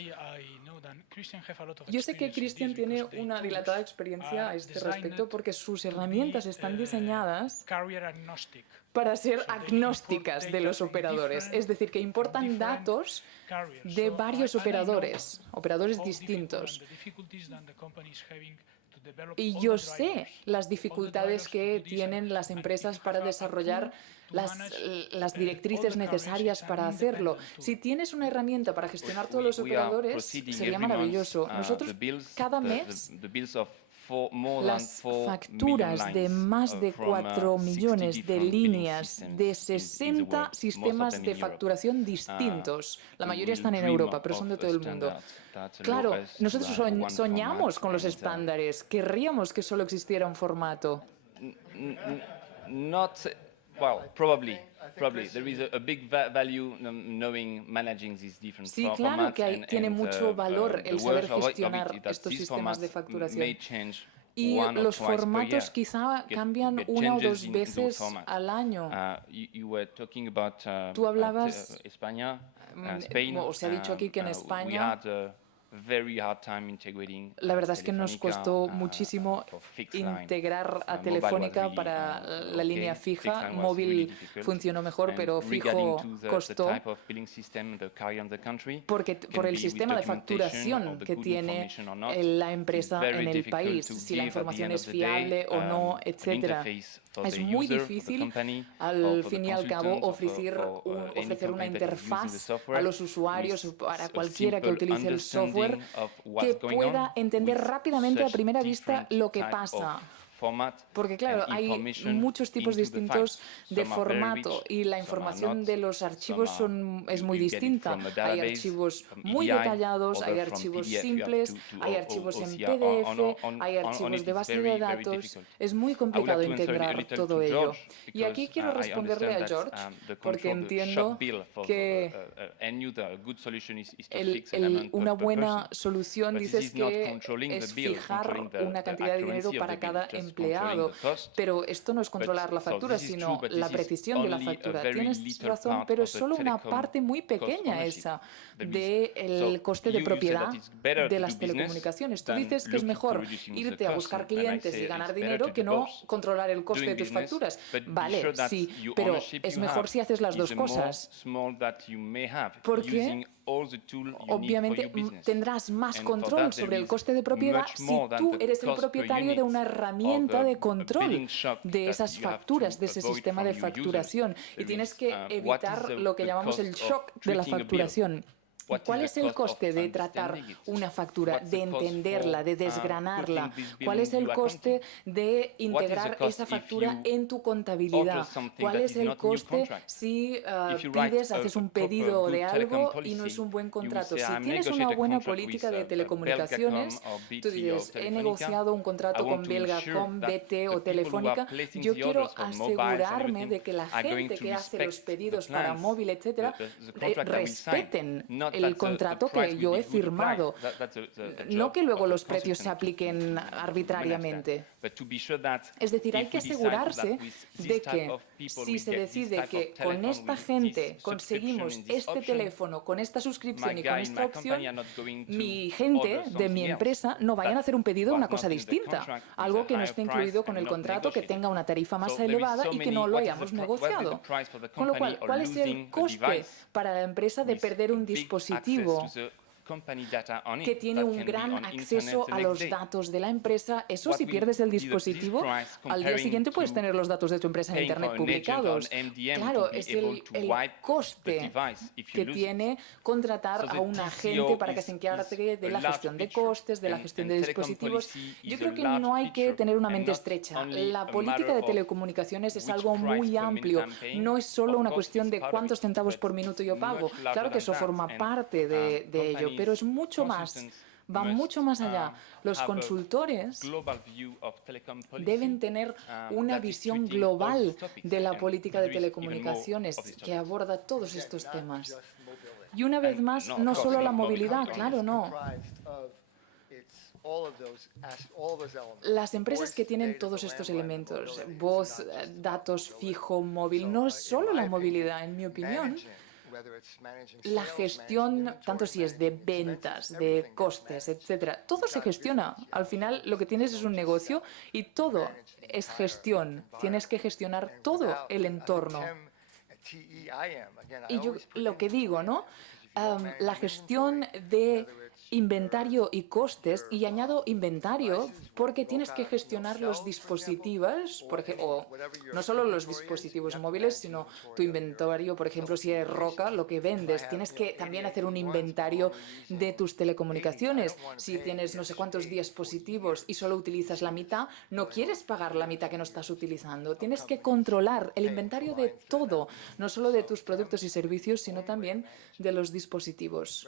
Yo sé que Christian tiene una dilatada experiencia a este respecto porque sus herramientas están diseñadas para ser agnósticas de los operadores, es decir, que importan datos de varios operadores distintos. Y yo sé las dificultades que tienen las empresas para desarrollar las directrices necesarias para hacerlo. Si tienes una herramienta para gestionar todos los operadores, sería maravilloso. Nosotros cada mes las facturas de más de 4 millones de líneas de 60 sistemas de facturación distintos. La mayoría están en Europa, pero son de todo el mundo. Claro, nosotros soñamos con los estándares. Querríamos que solo existiera un formato. Sí, claro que tiene mucho valor el saber gestionar estos sistemas de facturación. Y los formatos quizá cambian una o dos veces al año. Tú hablabas, o se ha dicho aquí que en España la verdad es que nos costó muchísimo integrar a Telefónica para la línea fija. Móvil funcionó mejor, pero fijo costó por el sistema de facturación que tiene la empresa en el país, si la información es fiable o no, etcétera. Es muy difícil, al fin y al cabo, ofrecer una interfaz a los usuarios, para cualquiera que utilice el software, que pueda entender rápidamente a primera vista lo que pasa. Porque claro, hay muchos tipos distintos de formato y la información de los archivos es muy distinta. Hay archivos muy detallados, hay archivos simples, hay archivos en PDF, hay archivos de base de datos. Es muy complicado integrar todo ello. Y aquí quiero responderle a George, porque entiendo que una buena solución, dices que es fijar una cantidad de dinero para cada empleado, pero esto no es controlar la factura, sino la precisión de la factura. Tienes razón, pero es solo una parte muy pequeña esa del coste de propiedad de las telecomunicaciones. Tú dices que es mejor irte a buscar clientes y ganar dinero que no controlar el coste de tus facturas. Vale, sí, pero es mejor si haces las dos cosas. Porque obviamente tendrás más control sobre el coste de propiedad si tú eres el propietario de una herramienta de control de esas facturas, de ese sistema de facturación. Y tienes que evitar lo que llamamos el shock de la facturación. ¿Cuál es el coste de tratar una factura, de entenderla, de desgranarla? ¿Cuál es el coste de integrar esa factura en tu contabilidad? ¿Cuál es el coste si haces un pedido de algo y no es un buen contrato? Si tienes una buena política de telecomunicaciones, tú dices, he negociado un contrato con Belgacom, BT o Telefónica, yo quiero asegurarme de que la gente que hace los pedidos para móvil, etcétera, respeten el contrato que yo he firmado, no que luego los precios se apliquen arbitrariamente. Es decir, hay que asegurarse de que si se decide que con esta gente conseguimos este teléfono, con esta suscripción y con esta opción, mi gente de mi empresa no vayan a hacer un pedido de una cosa distinta, algo que no esté incluido con el contrato, que tenga una tarifa más elevada y que no lo hayamos negociado. Con lo cual, ¿cuál es el coste para la empresa de perder un dispositivo que tiene un gran acceso a los datos de la empresa? Eso, si pierdes el dispositivo, al día siguiente puedes tener los datos de tu empresa en Internet publicados. Claro, es el coste que tiene contratar a un agente para que se encargue de la gestión de costes, de la gestión de dispositivos. Yo creo que no hay que tener una mente estrecha. La política de telecomunicaciones es algo muy amplio. No es solo una cuestión de cuántos centavos por minuto yo pago. Claro que eso forma parte de ello, pero es mucho más, va mucho más allá. Los consultores deben tener una visión global de la política de telecomunicaciones que aborda todos estos temas. Y una vez más, no solo la movilidad, claro, no. Las empresas que tienen todos estos elementos, voz, datos, fijo, móvil, no es solo la movilidad, en mi opinión. La gestión, tanto si es de ventas, de costes, etcétera, todo se gestiona. Al final lo que tienes es un negocio y todo es gestión. Tienes que gestionar todo el entorno. Y yo lo que digo, ¿no? La gestión de inventario y costes, y añado inventario porque tienes que gestionar los dispositivos, o no solo los dispositivos móviles, sino tu inventario, por ejemplo, si es roca, lo que vendes, tienes que también hacer un inventario de tus telecomunicaciones. Si tienes no sé cuántos dispositivos y solo utilizas la mitad, no quieres pagar la mitad que no estás utilizando. Tienes que controlar el inventario de todo, no solo de tus productos y servicios, sino también de los dispositivos.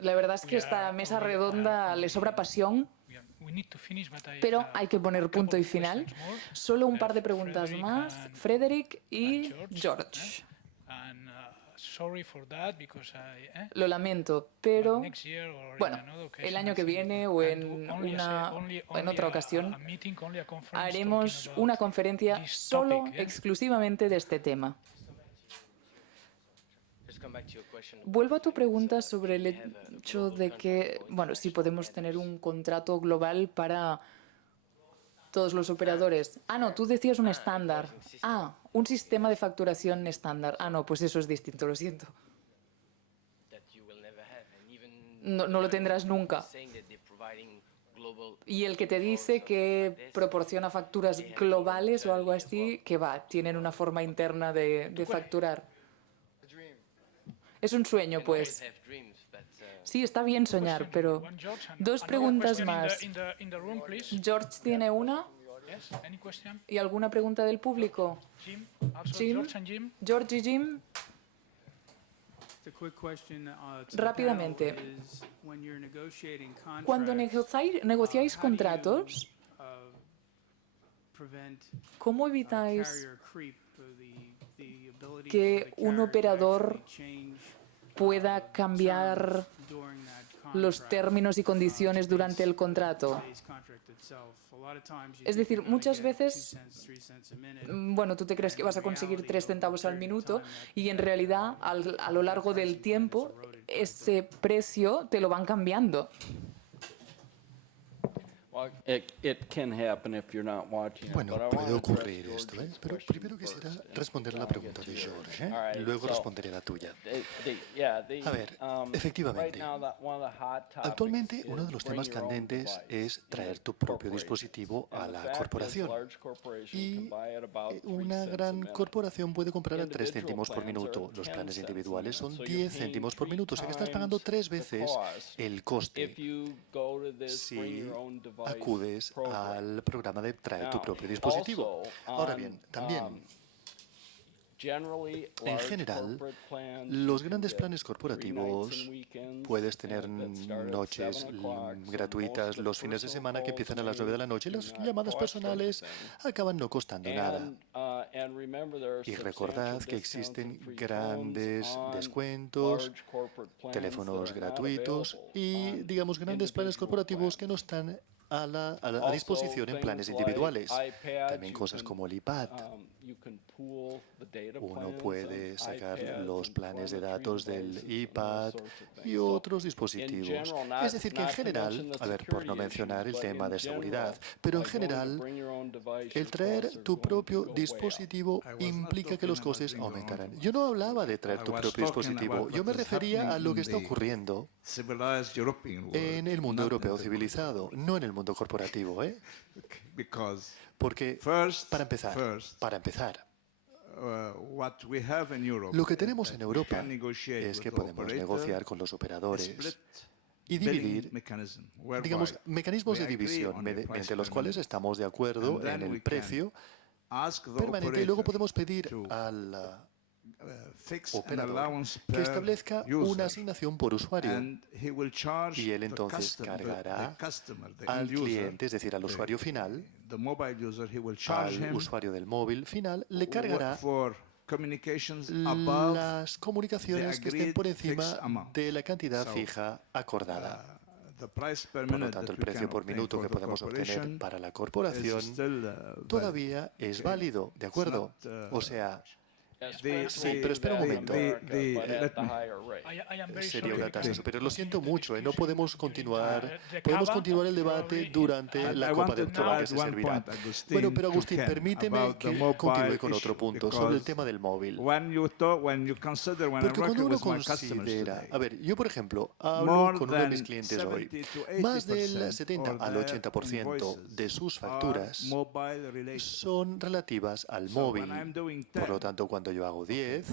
La verdad es que esta mesa redonda le sobra pasión, pero hay que poner punto y final. Solo un par de preguntas más. Frederick y George. Lo lamento, pero bueno, el año que viene o en otra ocasión haremos una conferencia solo, exclusivamente de este tema. Vuelvo a tu pregunta sobre el hecho de que, bueno, si podemos tener un contrato global para todos los operadores. Ah, no, tú decías un estándar. Ah, un sistema de facturación estándar. Ah, no, pues eso es distinto, lo siento. No lo tendrás nunca. Y el que te dice que proporciona facturas globales o algo así, que va, tienen una forma interna de facturar. Es un sueño, pues. Sí, está bien soñar, pero dos preguntas más. George tiene una. ¿Y alguna pregunta del público? Jim, George y Jim. Rápidamente. Cuando negociáis contratos, ¿cómo evitáis que un operador pueda cambiar los términos y condiciones durante el contrato? Es decir, muchas veces, bueno, tú te crees que vas a conseguir 3 centavos al minuto y en realidad a lo largo del tiempo ese precio te lo van cambiando. Bueno, puede ocurrir esto, pero primero quisiera responder a la pregunta de George, luego responderé a la tuya. A ver, efectivamente, actualmente uno de los temas candentes es traer tu propio dispositivo a la corporación. Y una gran corporación puede comprar a 3 céntimos por minuto. Los planes individuales son 10 céntimos por minuto, o sea que estás pagando 3 veces el coste si acudes al programa de traer tu propio dispositivo. Ahora bien, también, en general, los grandes planes corporativos puedes tener noches gratuitas los fines de semana que empiezan a las 9 de la noche y las llamadas personales acaban no costando nada. Y recordad que existen grandes descuentos, teléfonos gratuitos y, digamos, grandes planes corporativos que no están a disposición en planes individuales. También cosas como el iPad. Uno puede sacar los planes de datos del iPad y otros dispositivos. Es decir, que en general, a ver, por no mencionar el tema de seguridad, pero en general, el traer tu propio dispositivo implica que los costes aumentarán. Yo no hablaba de traer tu propio dispositivo, yo me refería a lo que está ocurriendo en el mundo europeo civilizado, no en el mundo corporativo, ¿eh? Porque, para empezar, lo que tenemos en Europa es que podemos negociar con los operadores y dividir, digamos, mecanismos de división mediante los cuales estamos de acuerdo en el precio permanente y luego podemos pedir al operador que establezca una asignación por usuario y él entonces cargará al cliente, es decir, al usuario final, al usuario del móvil final, le cargará las comunicaciones que estén por encima de la cantidad fija acordada. Por lo tanto, el precio por minuto que podemos obtener para la corporación todavía es válido, ¿de acuerdo? O sea, sí, pero espera un momento. Sería una tasa superior. Lo siento mucho, no podemos continuar. Podemos continuar el debate durante la copa de October que se servirá. Bueno, pero Agustín, permíteme que continúe con otro punto, sobre el tema del móvil. Porque cuando uno considera... A ver, yo por ejemplo, hablo con uno de mis clientes hoy. Más del 70 al 80% de sus facturas son relativas al móvil. Por lo tanto, cuando yo hago 10,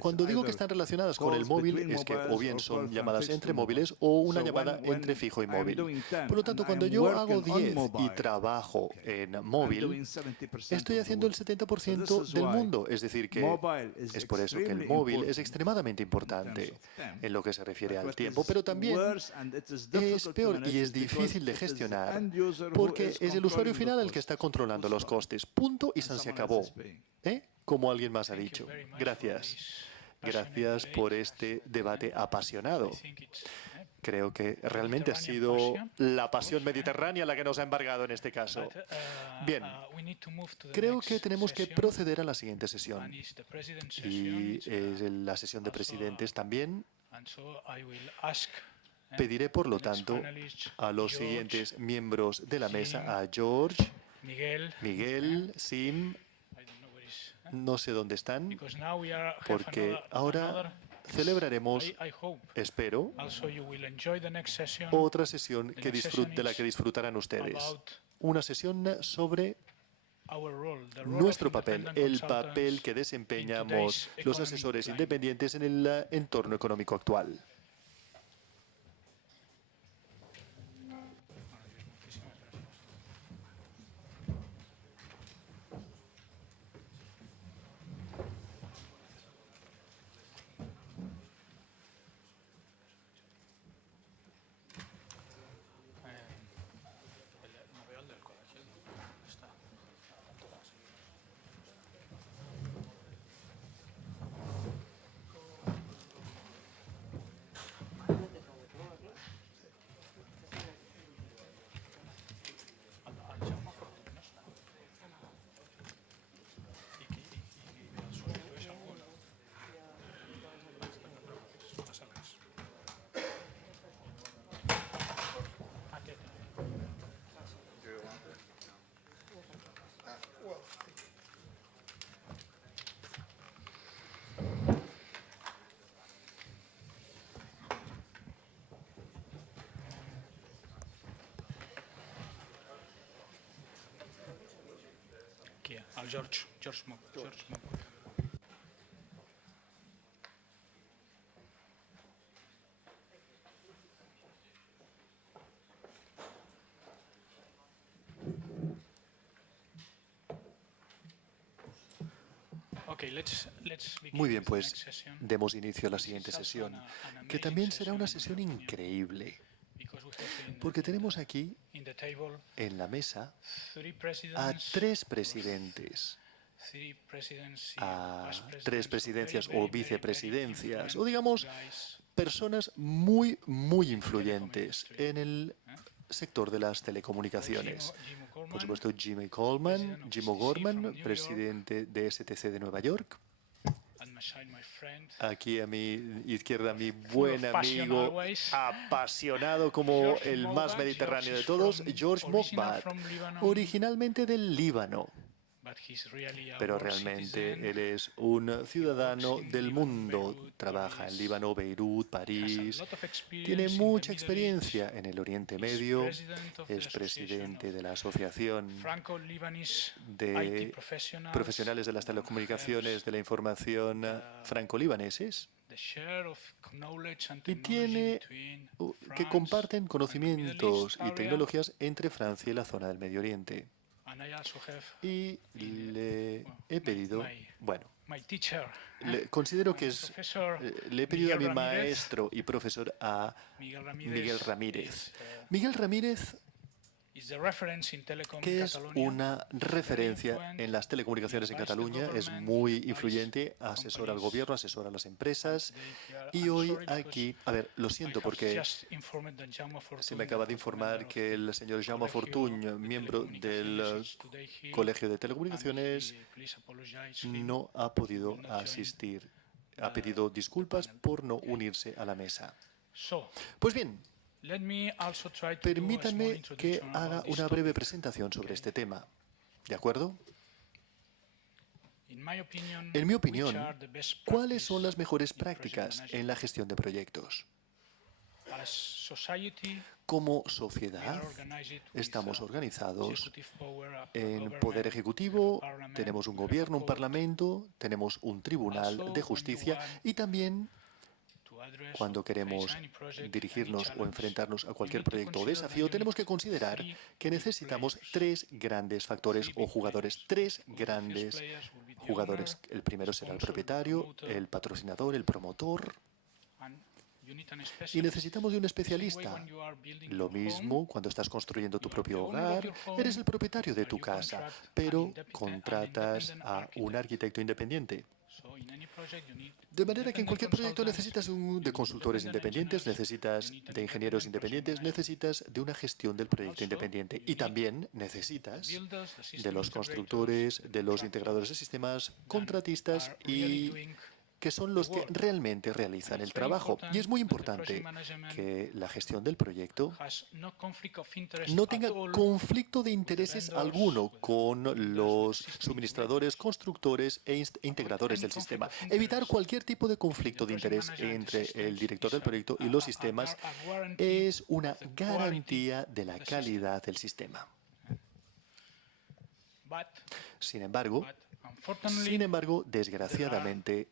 cuando digo que están relacionadas con el móvil, es que o bien son llamadas entre móviles o una llamada entre fijo y móvil. Por lo tanto, cuando yo hago 10 y trabajo en móvil, estoy haciendo el 70% del mundo. Es decir, que es por eso que el móvil es extremadamente importante en lo que se refiere al tiempo, pero también es peor y es difícil de gestionar porque es el usuario final el que está controlando los costes. Punto y se acabó. Como alguien más ha dicho. Gracias. Gracias por este debate apasionado. Creo que realmente ha sido la pasión mediterránea la que nos ha embargado en este caso. Bien, creo que tenemos que proceder a la siguiente sesión. Y es la sesión de presidentes también. Pediré, por lo tanto, a los siguientes miembros de la mesa, a George, Miguel, Sim, no sé dónde están, porque ahora celebraremos, espero, otra sesión de la que disfrutarán ustedes. Una sesión sobre nuestro papel, el papel que desempeñamos los asesores independientes en el entorno económico actual. Al George Mock. Muy bien, pues demos inicio a la siguiente sesión, que también será una sesión increíble, porque tenemos aquí en la mesa a 3 presidentes a 3 presidencias o vicepresidencias, o digamos, personas muy, muy influyentes en el sector de las telecomunicaciones. Por supuesto, Jim O'Gorman, presidente de STC de Nueva York. Aquí a mi izquierda, mi buen amigo, apasionado como el más mediterráneo de todos, George Moghbat, originalmente del Líbano. Pero realmente él es un ciudadano del mundo, trabaja en Líbano, Beirut, París, tiene mucha experiencia en el Oriente Medio, es presidente de la Asociación de Profesionales de las Telecomunicaciones de la Información franco-libaneses, y tiene que comparten conocimientos y tecnologías entre Francia y la zona del Medio Oriente. Y le he pedido, considero que le he pedido a mi maestro y profesor, a Miguel Ramírez. Miguel Ramírez, que es una referencia en las telecomunicaciones en Cataluña, es muy influyente, asesora al gobierno, asesora a las empresas. Y hoy aquí, a ver, lo siento porque se me acaba de informar que el señor Jaume Fortuny, miembro del Colegio de Telecomunicaciones, no ha podido asistir. Ha pedido disculpas por no unirse a la mesa. Pues bien, permítanme que haga una breve presentación sobre este tema. ¿De acuerdo? En mi opinión, ¿cuáles son las mejores prácticas en la gestión de proyectos? Como sociedad, estamos organizados en poder ejecutivo, tenemos un gobierno, un parlamento, tenemos un tribunal de justicia y también, cuando queremos dirigirnos o enfrentarnos a cualquier proyecto o desafío, tenemos que considerar que necesitamos 3 grandes factores o jugadores, 3 grandes jugadores. El primero será el propietario, el patrocinador, el promotor. Y necesitamos de un especialista. Lo mismo cuando estás construyendo tu propio hogar, eres el propietario de tu casa, pero contratas a un arquitecto independiente. De manera que en cualquier proyecto necesitas de consultores independientes, necesitas de ingenieros independientes, necesitas de una gestión del proyecto independiente. Y también necesitas de los constructores, de los integradores de sistemas, contratistas y que son los que realmente realizan el trabajo. Y es muy importante que la gestión del proyecto no tenga conflicto de intereses alguno con los suministradores, constructores e integradores del sistema. Evitar cualquier tipo de conflicto de interés entre el director del proyecto y los sistemas es una garantía de la calidad del sistema. Sin embargo, desgraciadamente,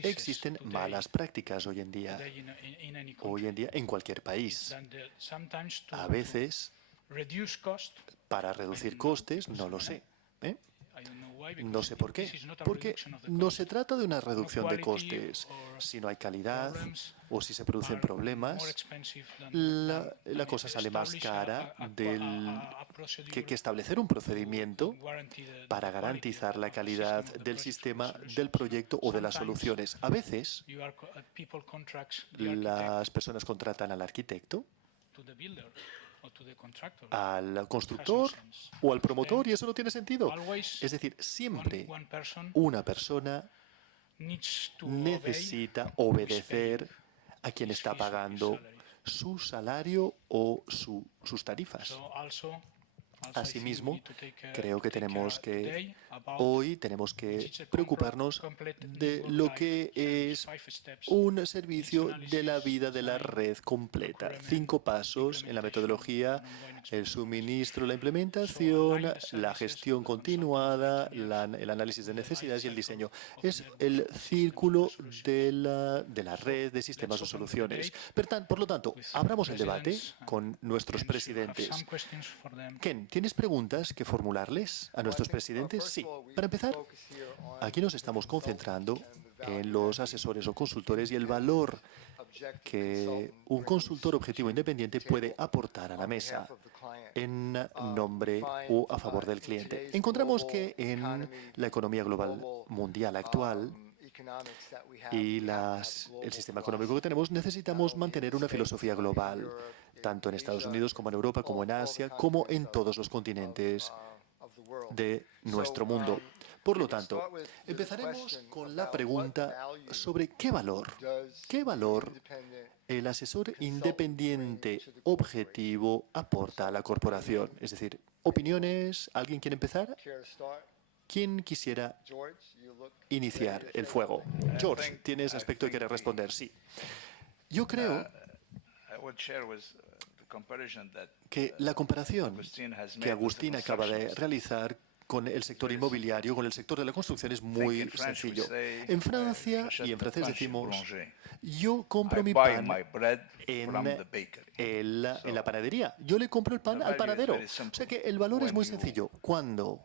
existen malas prácticas hoy en día en cualquier país. A veces, para reducir costes, no lo sé. No sé por qué. Porque no se trata de una reducción de costes. Si no hay calidad o si se producen problemas, la cosa sale más cara que establecer un procedimiento para garantizar la calidad del sistema, del proyecto o de las soluciones. A veces, las personas contratan al arquitecto, al constructor o al promotor, y eso no tiene sentido. Es decir, siempre una persona necesita obedecer a quien está pagando su salario o sus tarifas. Asimismo, creo que hoy tenemos que preocuparnos de lo que es un servicio de la vida de la red completa. 5 pasos en la metodología: el suministro, la implementación, la gestión continuada, el análisis de necesidades y el diseño. Es el círculo de la red de sistemas o soluciones. Por lo tanto, abramos el debate con nuestros presidentes. Ken, ¿tienes preguntas que formularles a nuestros presidentes? Sí. Para empezar, aquí nos estamos concentrando en los asesores o consultores y el valor que un consultor objetivo independiente puede aportar a la mesa. en nombre o a favor del cliente. Encontramos que en la economía global mundial actual y el sistema económico que tenemos, necesitamos mantener una filosofía global, tanto en Estados Unidos como en Europa, como en Asia, como en todos los continentes de nuestro mundo. Por lo tanto, empezaremos con la pregunta sobre qué valor el asesor independiente objetivo aporta a la corporación. Es decir, opiniones. ¿Alguien quiere empezar? ¿Quién quisiera iniciar el fuego? George, ¿tienes aspecto y quieres responder? Sí. Yo creo que la comparación que Agustín acaba de realizar con el sector inmobiliario, con el sector de la construcción, es muy sencillo. En Francia y en francés decimos, yo compro mi pan en la panadería. Yo le compro el pan al panadero. O sea que el valor es muy sencillo. Cuando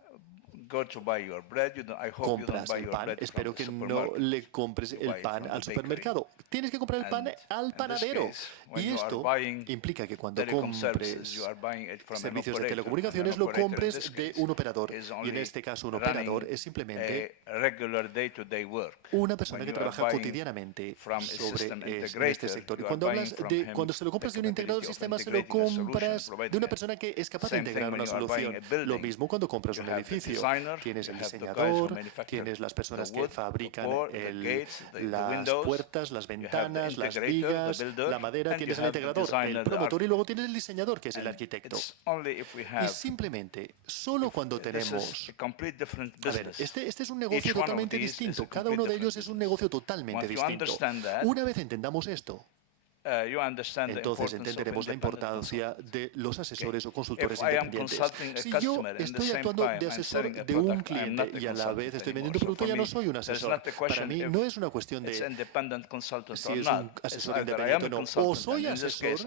compras el pan, espero que no le compres el pan al supermercado. Tienes que comprar el pan al panadero. Y esto implica que cuando compres servicios de telecomunicaciones, lo compres de un operador. Y en este caso, un operador es simplemente una persona que trabaja cotidianamente sobre este sector. Y cuando hablas de cuando se lo compras de un integrador de sistema, se lo compras de una persona que es capaz de integrar una solución. Lo mismo cuando compras un edificio. Tienes el diseñador, tienes las personas que fabrican las puertas, las ventanas, las vigas, la madera, tienes el integrador, el promotor y luego tienes el diseñador, que es el arquitecto. Y simplemente, solo cuando tenemos... A ver, este es un negocio totalmente distinto. Cada uno de ellos es un negocio totalmente distinto. Una vez entendamos esto, entonces entenderemos la importancia de los asesores o consultores independientes. Si yo estoy actuando de asesor de un cliente y a la vez estoy vendiendo producto, ya no soy un asesor. Para mí no es una cuestión de si es un asesor independiente o no. O soy asesor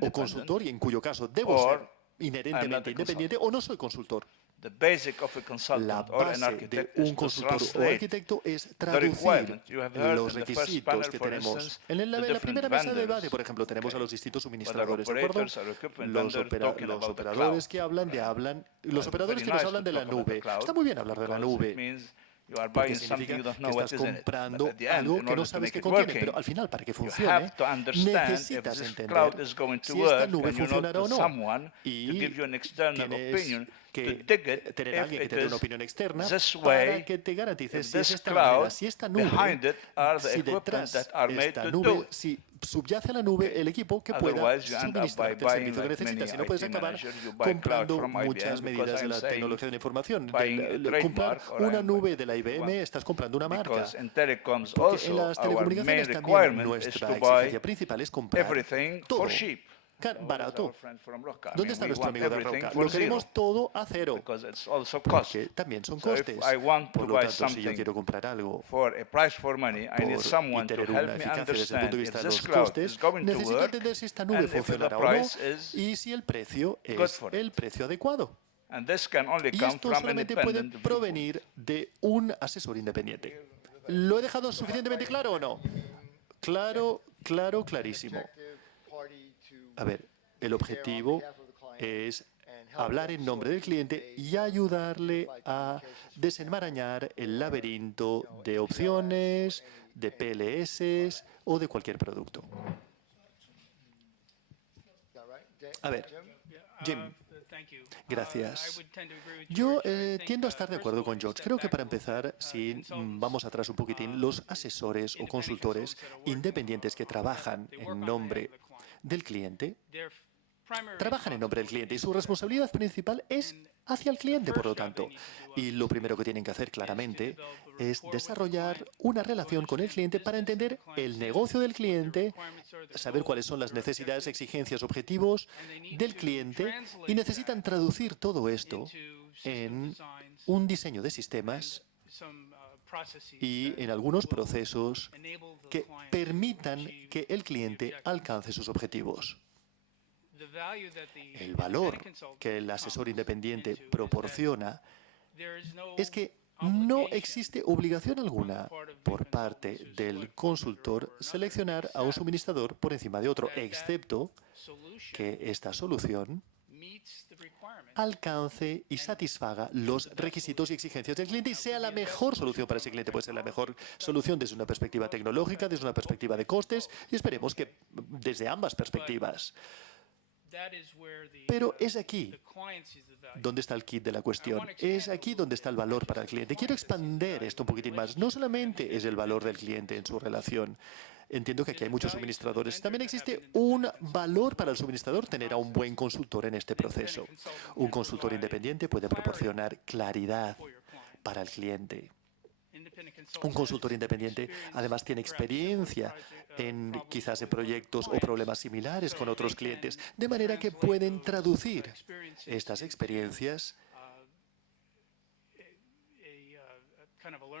o consultor, y en cuyo caso debo ser inherentemente independiente, o no soy consultor. La base de un consultor o arquitecto es traducir los requisitos que tenemos. En la primera mesa de debate, por ejemplo, tenemos a los distintos suministradores, ¿de acuerdo? Los operadores que los operadores que nos hablan de la nube. Está muy bien hablar de la nube, porque significa que estás comprando algo que no sabes qué contiene, pero al final, para que funcione, necesitas entender si esta nube funcionará o no. Y tienes que tener a alguien que te dé una opinión externa para que te garantice si es esta manera, si esta nube, si detrás esta nube, si subyace a la nube el equipo que pueda suministrarte el servicio que necesitas. Si no, puedes acabar comprando muchas medidas de la tecnología de la información. Comprar una nube de la IBM, estás comprando una marca. Porque en las telecomunicaciones también nuestra exigencia principal es comprar todo barato. ¿Dónde está nuestro amigo de Roca? Lo queremos todo a cero, porque también son costes. Por lo tanto, si yo quiero comprar algo y tener una eficacia desde el punto de vista de los costes, necesito entender si esta nube funcionará o no y si el precio es el precio adecuado. Y esto solamente puede provenir de un asesor independiente. ¿Lo he dejado suficientemente claro o no? Claro, clarísimo. A ver, el objetivo es hablar en nombre del cliente y ayudarle a desenmarañar el laberinto de opciones, de PLS o de cualquier producto. A ver, Jim. Gracias. Yo tiendo a estar de acuerdo con George. Creo que para empezar, si vamos atrás un poquitín, los asesores o consultores independientes que trabajan en nombre del cliente, trabajan en nombre del cliente y su responsabilidad principal es hacia el cliente, por lo tanto. Y lo primero que tienen que hacer claramente es desarrollar una relación con el cliente para entender el negocio del cliente, saber cuáles son las necesidades, exigencias, objetivos del cliente, y necesitan traducir todo esto en un diseño de sistemas y en algunos procesos que permitan que el cliente alcance sus objetivos. El valor que el asesor independiente proporciona es que no existe obligación alguna por parte del consultor seleccionar a un suministrador por encima de otro, excepto que esta solución alcance y satisfaga los requisitos y exigencias del cliente y sea la mejor solución para ese cliente. Puede ser la mejor solución desde una perspectiva tecnológica, desde una perspectiva de costes, y esperemos que desde ambas perspectivas. Pero es aquí donde está el kit de la cuestión. Es aquí donde está el valor para el cliente. Quiero expandir esto un poquitín más. No solamente es el valor del cliente en su relación. Entiendo que aquí hay muchos suministradores. También existe un valor para el suministrador tener a un buen consultor en este proceso. Un consultor independiente puede proporcionar claridad para el cliente. Un consultor independiente además tiene experiencia en quizás en proyectos o problemas similares con otros clientes, de manera que pueden traducir estas experiencias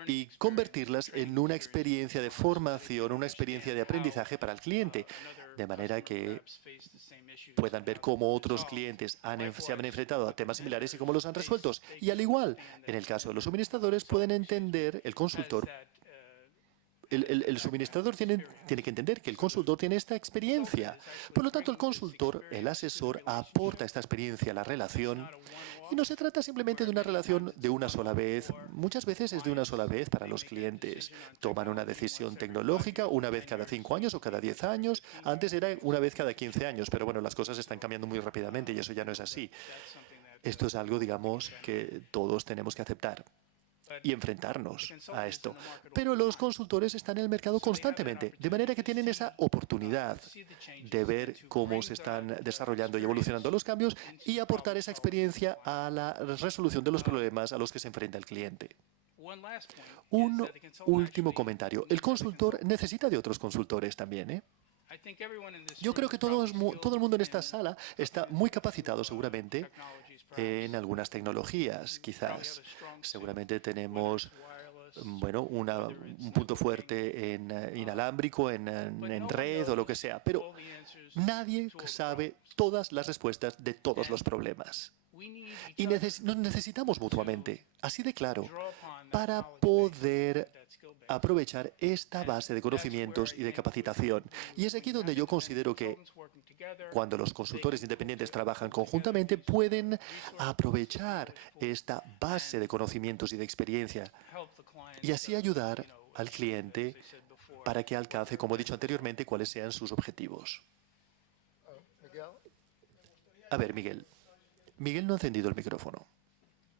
y convertirlas en una experiencia de formación, una experiencia de aprendizaje para el cliente, de manera que puedan ver cómo otros clientes se han enfrentado a temas similares y cómo los han resuelto. Y al igual, en el caso de los suministradores, pueden entender, el suministrador tiene que entender que el consultor tiene esta experiencia. Por lo tanto, el consultor, el asesor, aporta esta experiencia a la relación. Y no se trata simplemente de una relación de una sola vez. Muchas veces es de una sola vez para los clientes. Toman una decisión tecnológica una vez cada 5 años o cada 10 años. Antes era una vez cada 15 años, pero bueno, las cosas están cambiando muy rápidamente y eso ya no es así. Esto es algo, digamos, que todos tenemos que aceptar y enfrentarnos a esto. Pero los consultores están en el mercado constantemente, de manera que tienen esa oportunidad de ver cómo se están desarrollando y evolucionando los cambios y aportar esa experiencia a la resolución de los problemas a los que se enfrenta el cliente. Un último comentario. El consultor necesita de otros consultores también, ¿eh? Yo creo que todo el mundo en esta sala está muy capacitado seguramente en algunas tecnologías, quizás. Seguramente tenemos, bueno, un punto fuerte en inalámbrico, en red o lo que sea, pero nadie sabe todas las respuestas de todos los problemas. Y nos necesitamos mutuamente, así de claro, para poder aprovechar esta base de conocimientos y de capacitación. Y es aquí donde yo considero que cuando los consultores independientes trabajan conjuntamente, pueden aprovechar esta base de conocimientos y de experiencia y así ayudar al cliente para que alcance, como he dicho anteriormente, cuáles sean sus objetivos. A ver, Miguel. Miguel no ha encendido el micrófono.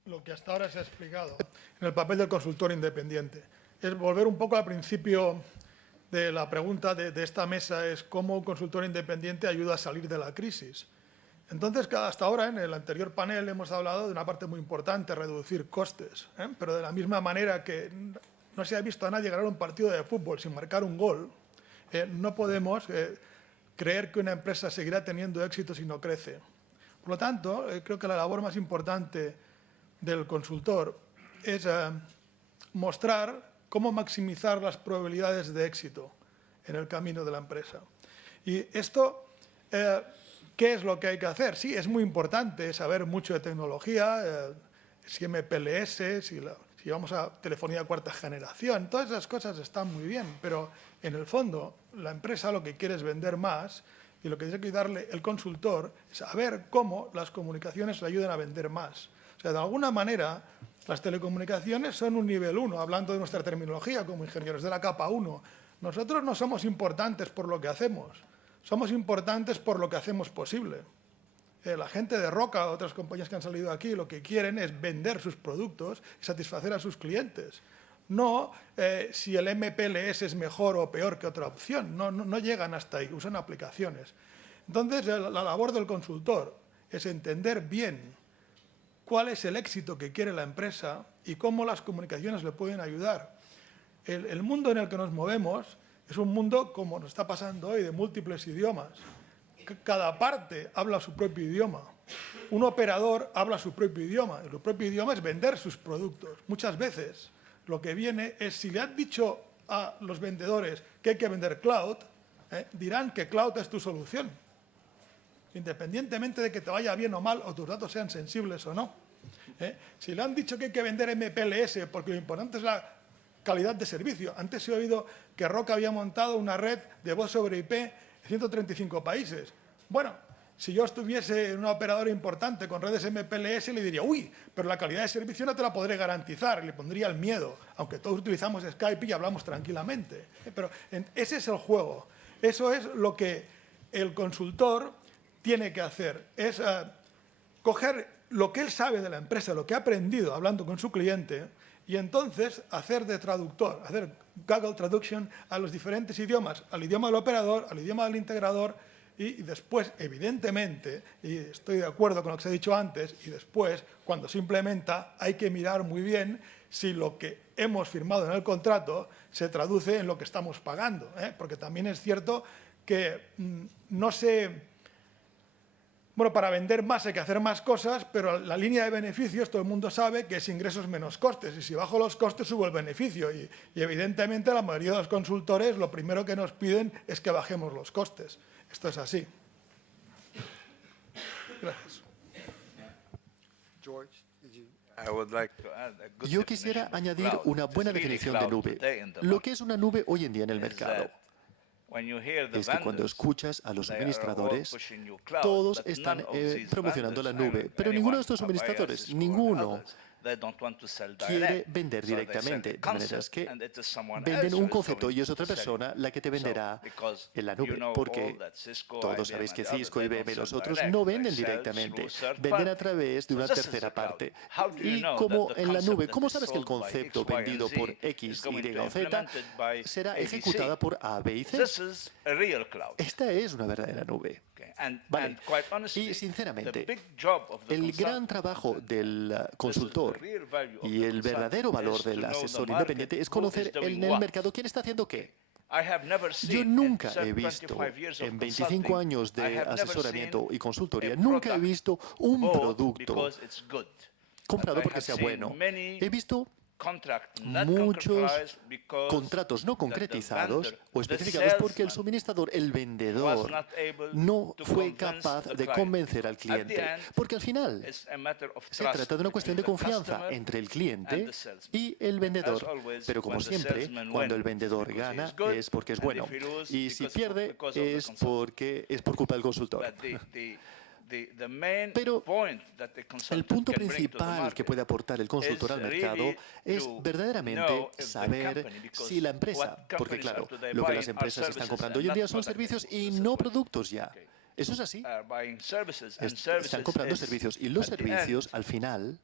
Lo que hasta ahora se ha explicado en el papel del consultor independiente es volver un poco al principio de la pregunta de esta mesa, es cómo un consultor independiente ayuda a salir de la crisis. Entonces, hasta ahora, en el anterior panel, hemos hablado de una parte muy importante, reducir costes, ¿eh? Pero de la misma manera que no se ha visto a nadie ganar un partido de fútbol sin marcar un gol, no podemos creer que una empresa seguirá teniendo éxito si no crece. Por lo tanto, creo que la labor más importante del consultor es mostrar cómo maximizar las probabilidades de éxito en el camino de la empresa. Y esto, ¿qué es lo que hay que hacer? Sí, es muy importante saber mucho de tecnología, si MPLS, si vamos a telefonía de cuarta generación, todas esas cosas están muy bien, pero en el fondo la empresa lo que quiere es vender más y lo que tiene que darle el consultor es saber cómo las comunicaciones le ayudan a vender más. O sea, de alguna manera, las telecomunicaciones son un nivel 1, hablando de nuestra terminología como ingenieros de la capa 1. Nosotros no somos importantes por lo que hacemos, somos importantes por lo que hacemos posible. La gente de Roca, otras compañías que han salido aquí, lo que quieren es vender sus productos y satisfacer a sus clientes. No si el MPLS es mejor o peor que otra opción, no llegan hasta ahí, usan aplicaciones. Entonces, la labor del consultor es entender bien cuál es el éxito que quiere la empresa y cómo las comunicaciones le pueden ayudar. El mundo en el que nos movemos es un mundo, como nos está pasando hoy, de múltiples idiomas. Cada parte habla su propio idioma. Un operador habla su propio idioma. Y su propio idioma es vender sus productos. Muchas veces lo que viene es, si le has dicho a los vendedores que hay que vender cloud, dirán que cloud es tu solución, independientemente de que te vaya bien o mal o tus datos sean sensibles o no. Si le han dicho que hay que vender MPLS porque lo importante es la calidad de servicio. Antes he oído que Roca había montado una red de voz sobre IP en 135 países. Bueno, Si yo estuviese en una operadora importante con redes MPLS, le diría, uy, pero la calidad de servicio no te la podré garantizar, le pondría el miedo, aunque todos utilizamos Skype y hablamos tranquilamente. Pero ese es el juego. Eso es lo que el consultor tiene que hacer, es coger lo que él sabe de la empresa, lo que ha aprendido hablando con su cliente, y entonces hacer de traductor, hacer Google Traduction a los diferentes idiomas, al idioma del operador, al idioma del integrador, y después, evidentemente, y estoy de acuerdo con lo que se ha dicho antes, y después, cuando se implementa, hay que mirar muy bien si lo que hemos firmado en el contrato se traduce en lo que estamos pagando, porque también es cierto que no se... Bueno, para vender más hay que hacer más cosas, pero la línea de beneficios todo el mundo sabe que es ingresos menos costes, y si bajo los costes subo el beneficio, y evidentemente la mayoría de los consultores lo primero que nos piden es que bajemos los costes. Esto es así. Gracias. Yo quisiera añadir una buena definición de nube. Lo que es una nube hoy en día en el mercado es que cuando escuchas a los suministradores, todos están promocionando la nube, pero ninguno de estos suministradores, ninguno quiere vender directamente, de maneras que venden un concepto y es otra persona la que te venderá en la nube, porque todos sabéis que Cisco, IBM y los otros no venden directamente, venden a través de una tercera parte. Y como en la nube, ¿cómo sabes que el concepto vendido por X, Y o Z será ejecutada por A, B y C? Esta es una verdadera nube. Vale. Y sinceramente, el gran trabajo del consultor y el verdadero valor del asesor independiente es conocer en el mercado quién está haciendo qué. Yo nunca he visto, en 25 años de asesoramiento y consultoría, nunca he visto un producto comprado porque sea bueno. He visto muchos contratos no concretizados o especificados porque el suministrador, el vendedor, no fue capaz de convencer al cliente. Porque al final se trata de una cuestión de confianza entre el cliente y el vendedor. Pero como siempre, cuando el vendedor gana es porque es bueno. Y si pierde es porque es por culpa del consultor. Pero el punto principal que puede aportar el consultor al mercado es verdaderamente saber si la empresa, porque claro, lo que las empresas están comprando hoy en día son servicios y no productos ya. Eso es así. Están comprando servicios y los servicios, al final,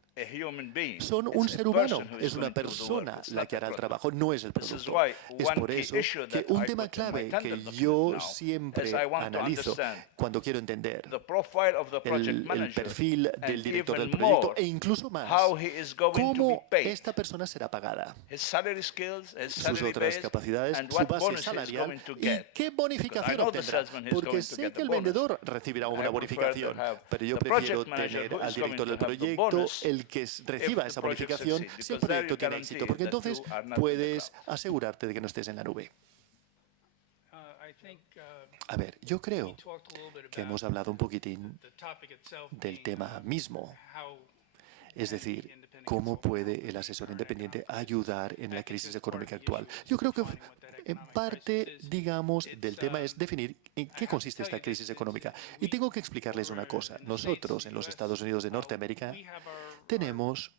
son un ser humano, es una persona la que hará el trabajo, no es el producto. Es por eso que un tema clave que yo siempre analizo cuando quiero entender el perfil del director del proyecto e incluso más, cómo esta persona será pagada, sus otras capacidades, su base salarial y qué bonificación obtendrá, porque sé que el vendedor recibirá una bonificación, pero yo prefiero tener al director del proyecto el que reciba esa bonificación si el proyecto tiene éxito, porque entonces puedes asegurarte de que no estés en la nube. A ver, yo creo que hemos hablado un poquitín del tema mismo, es decir, cómo puede el asesor independiente ayudar en la crisis económica actual. Yo creo que en parte, digamos, del tema es definir en qué consiste esta crisis económica. Y tengo que explicarles una cosa. Nosotros, en los Estados Unidos de Norteamérica, tenemos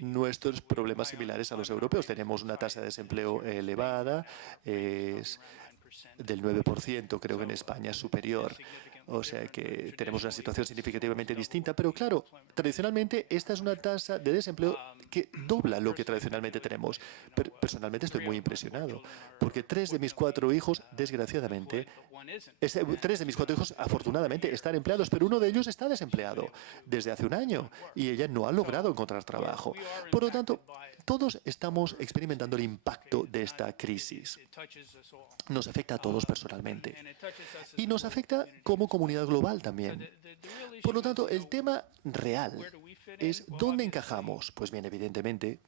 nuestros problemas similares a los europeos. Tenemos una tasa de desempleo elevada, es del 9%, creo que en España es superior. O sea que tenemos una situación significativamente distinta, pero claro, tradicionalmente esta es una tasa de desempleo que dobla lo que tradicionalmente tenemos. Pero personalmente estoy muy impresionado, porque 3 de mis 4 hijos, desgraciadamente, 3 de mis 4 hijos afortunadamente están empleados, pero uno de ellos está desempleado desde hace un año y ella no ha logrado encontrar trabajo. Por lo tanto, todos estamos experimentando el impacto de esta crisis. Nos afecta a todos personalmente y nos afecta como comunidad global también. Por lo tanto, el tema real es ¿dónde encajamos? Pues bien, evidentemente,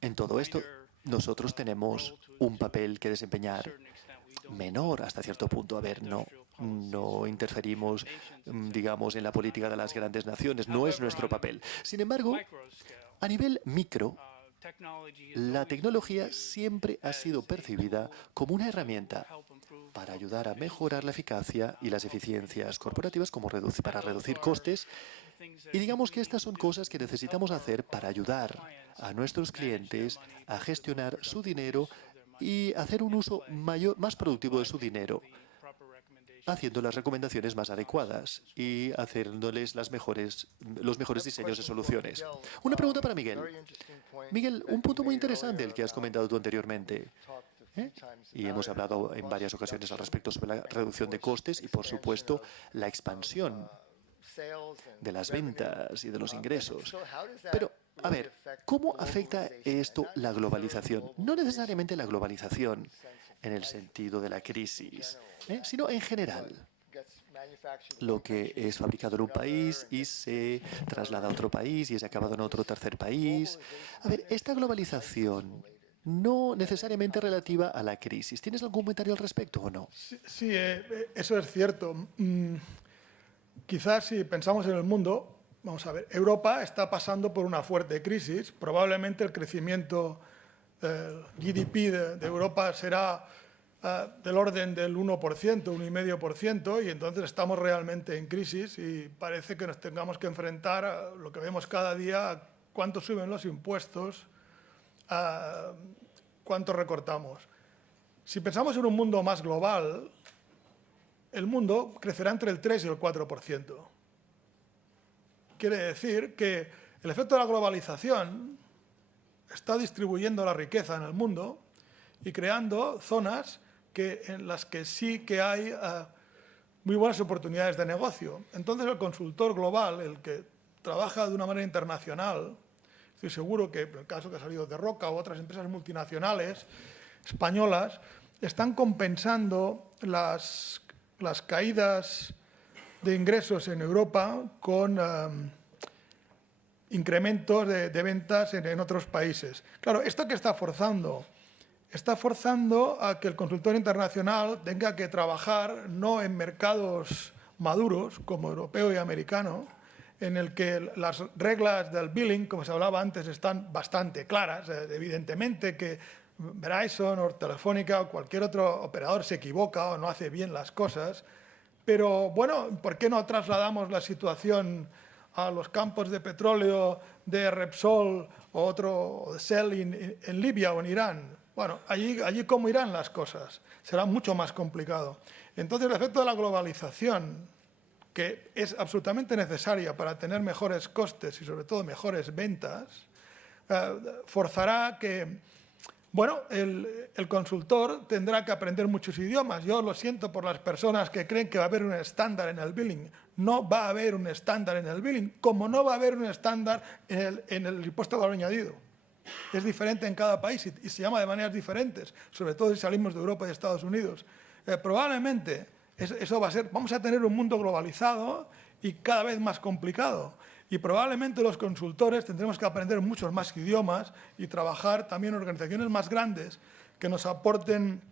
en todo esto nosotros tenemos un papel que desempeñar menor hasta cierto punto. A ver, no interferimos, digamos, en la política de las grandes naciones, no es nuestro papel. Sin embargo, a nivel micro, La tecnología siempre ha sido percibida como una herramienta para ayudar a mejorar la eficacia y las eficiencias corporativas, como para reducir costes. Y digamos que estas son cosas que necesitamos hacer para ayudar a nuestros clientes a gestionar su dinero y hacer un uso más productivo de su dinero, haciendo las recomendaciones más adecuadas y haciéndoles los mejores diseños de soluciones. Una pregunta para Miguel. Miguel, un punto muy interesante el que has comentado tú anteriormente. Y hemos hablado en varias ocasiones al respecto sobre la reducción de costes y, por supuesto, la expansión de las ventas y de los ingresos. Pero, a ver, ¿cómo afecta esto la globalización? No necesariamente la globalización en el sentido de la crisis, sino en general. Lo que es fabricado en un país y se traslada a otro país y es acabado en otro tercer país. A ver, esta globalización no necesariamente relativa a la crisis. ¿Tienes algún comentario al respecto o no? Sí, eso es cierto. Quizás si pensamos en el mundo, vamos a ver, Europa está pasando por una fuerte crisis. Probablemente el crecimiento del GDP de Europa será del orden del 1%, 1,5%, y entonces estamos realmente en crisis y parece que nos tengamos que enfrentar a lo que vemos cada día, a cuánto suben los impuestos, a cuánto recortamos. Si pensamos en un mundo más global, el mundo crecerá entre el 3 y el 4%. Quiere decir que el efecto de la globalización está distribuyendo la riqueza en el mundo y creando zonas en las que sí que hay muy buenas oportunidades de negocio. Entonces el consultor global, el que trabaja de una manera internacional, estoy seguro que en el caso que ha salido de Roca u otras empresas multinacionales españolas, están compensando las caídas de ingresos en Europa con incrementos de ventas en otros países. Claro, ¿esto qué está forzando? Está forzando a que el consultor internacional tenga que trabajar no en mercados maduros como europeo y americano, en el que las reglas del billing, como se hablaba antes, están bastante claras. Evidentemente que Verizon o Telefónica o cualquier otro operador se equivoca o no hace bien las cosas, pero bueno, ¿por qué no trasladamos la situación a los campos de petróleo de Repsol o otro de Shell en Libia o en Irán? Bueno, allí cómo irán las cosas, será mucho más complicado. Entonces el efecto de la globalización, que es absolutamente necesaria para tener mejores costes y sobre todo mejores ventas, forzará que, bueno, el consultor tendrá que aprender muchos idiomas. Yo lo siento por las personas que creen que va a haber un estándar en el billing. No va a haber un estándar en el billing, como no va a haber un estándar en el impuesto de valor añadido. Es diferente en cada país y se llama de maneras diferentes, sobre todo si salimos de Europa y de Estados Unidos. Probablemente eso va a ser, vamos a tener un mundo globalizado y cada vez más complicado. Y probablemente los consultores tendremos que aprender muchos más idiomas y trabajar también en organizaciones más grandes que nos aporten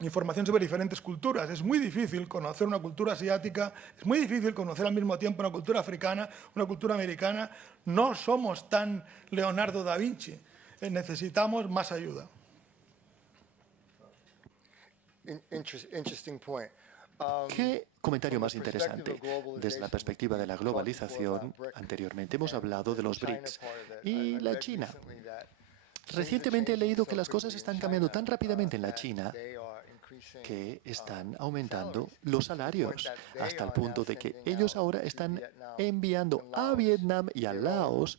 información sobre diferentes culturas. Es muy difícil conocer una cultura asiática, es muy difícil conocer al mismo tiempo una cultura africana, una cultura americana. No somos tan Leonardo da Vinci. Necesitamos más ayuda. ¿Qué comentario más interesante? Desde la perspectiva de la globalización, anteriormente hemos hablado de los BRICS y la China. Recientemente he leído que las cosas están cambiando tan rápidamente en la China que están aumentando los salarios, hasta el punto de que ellos ahora están enviando a Vietnam y a Laos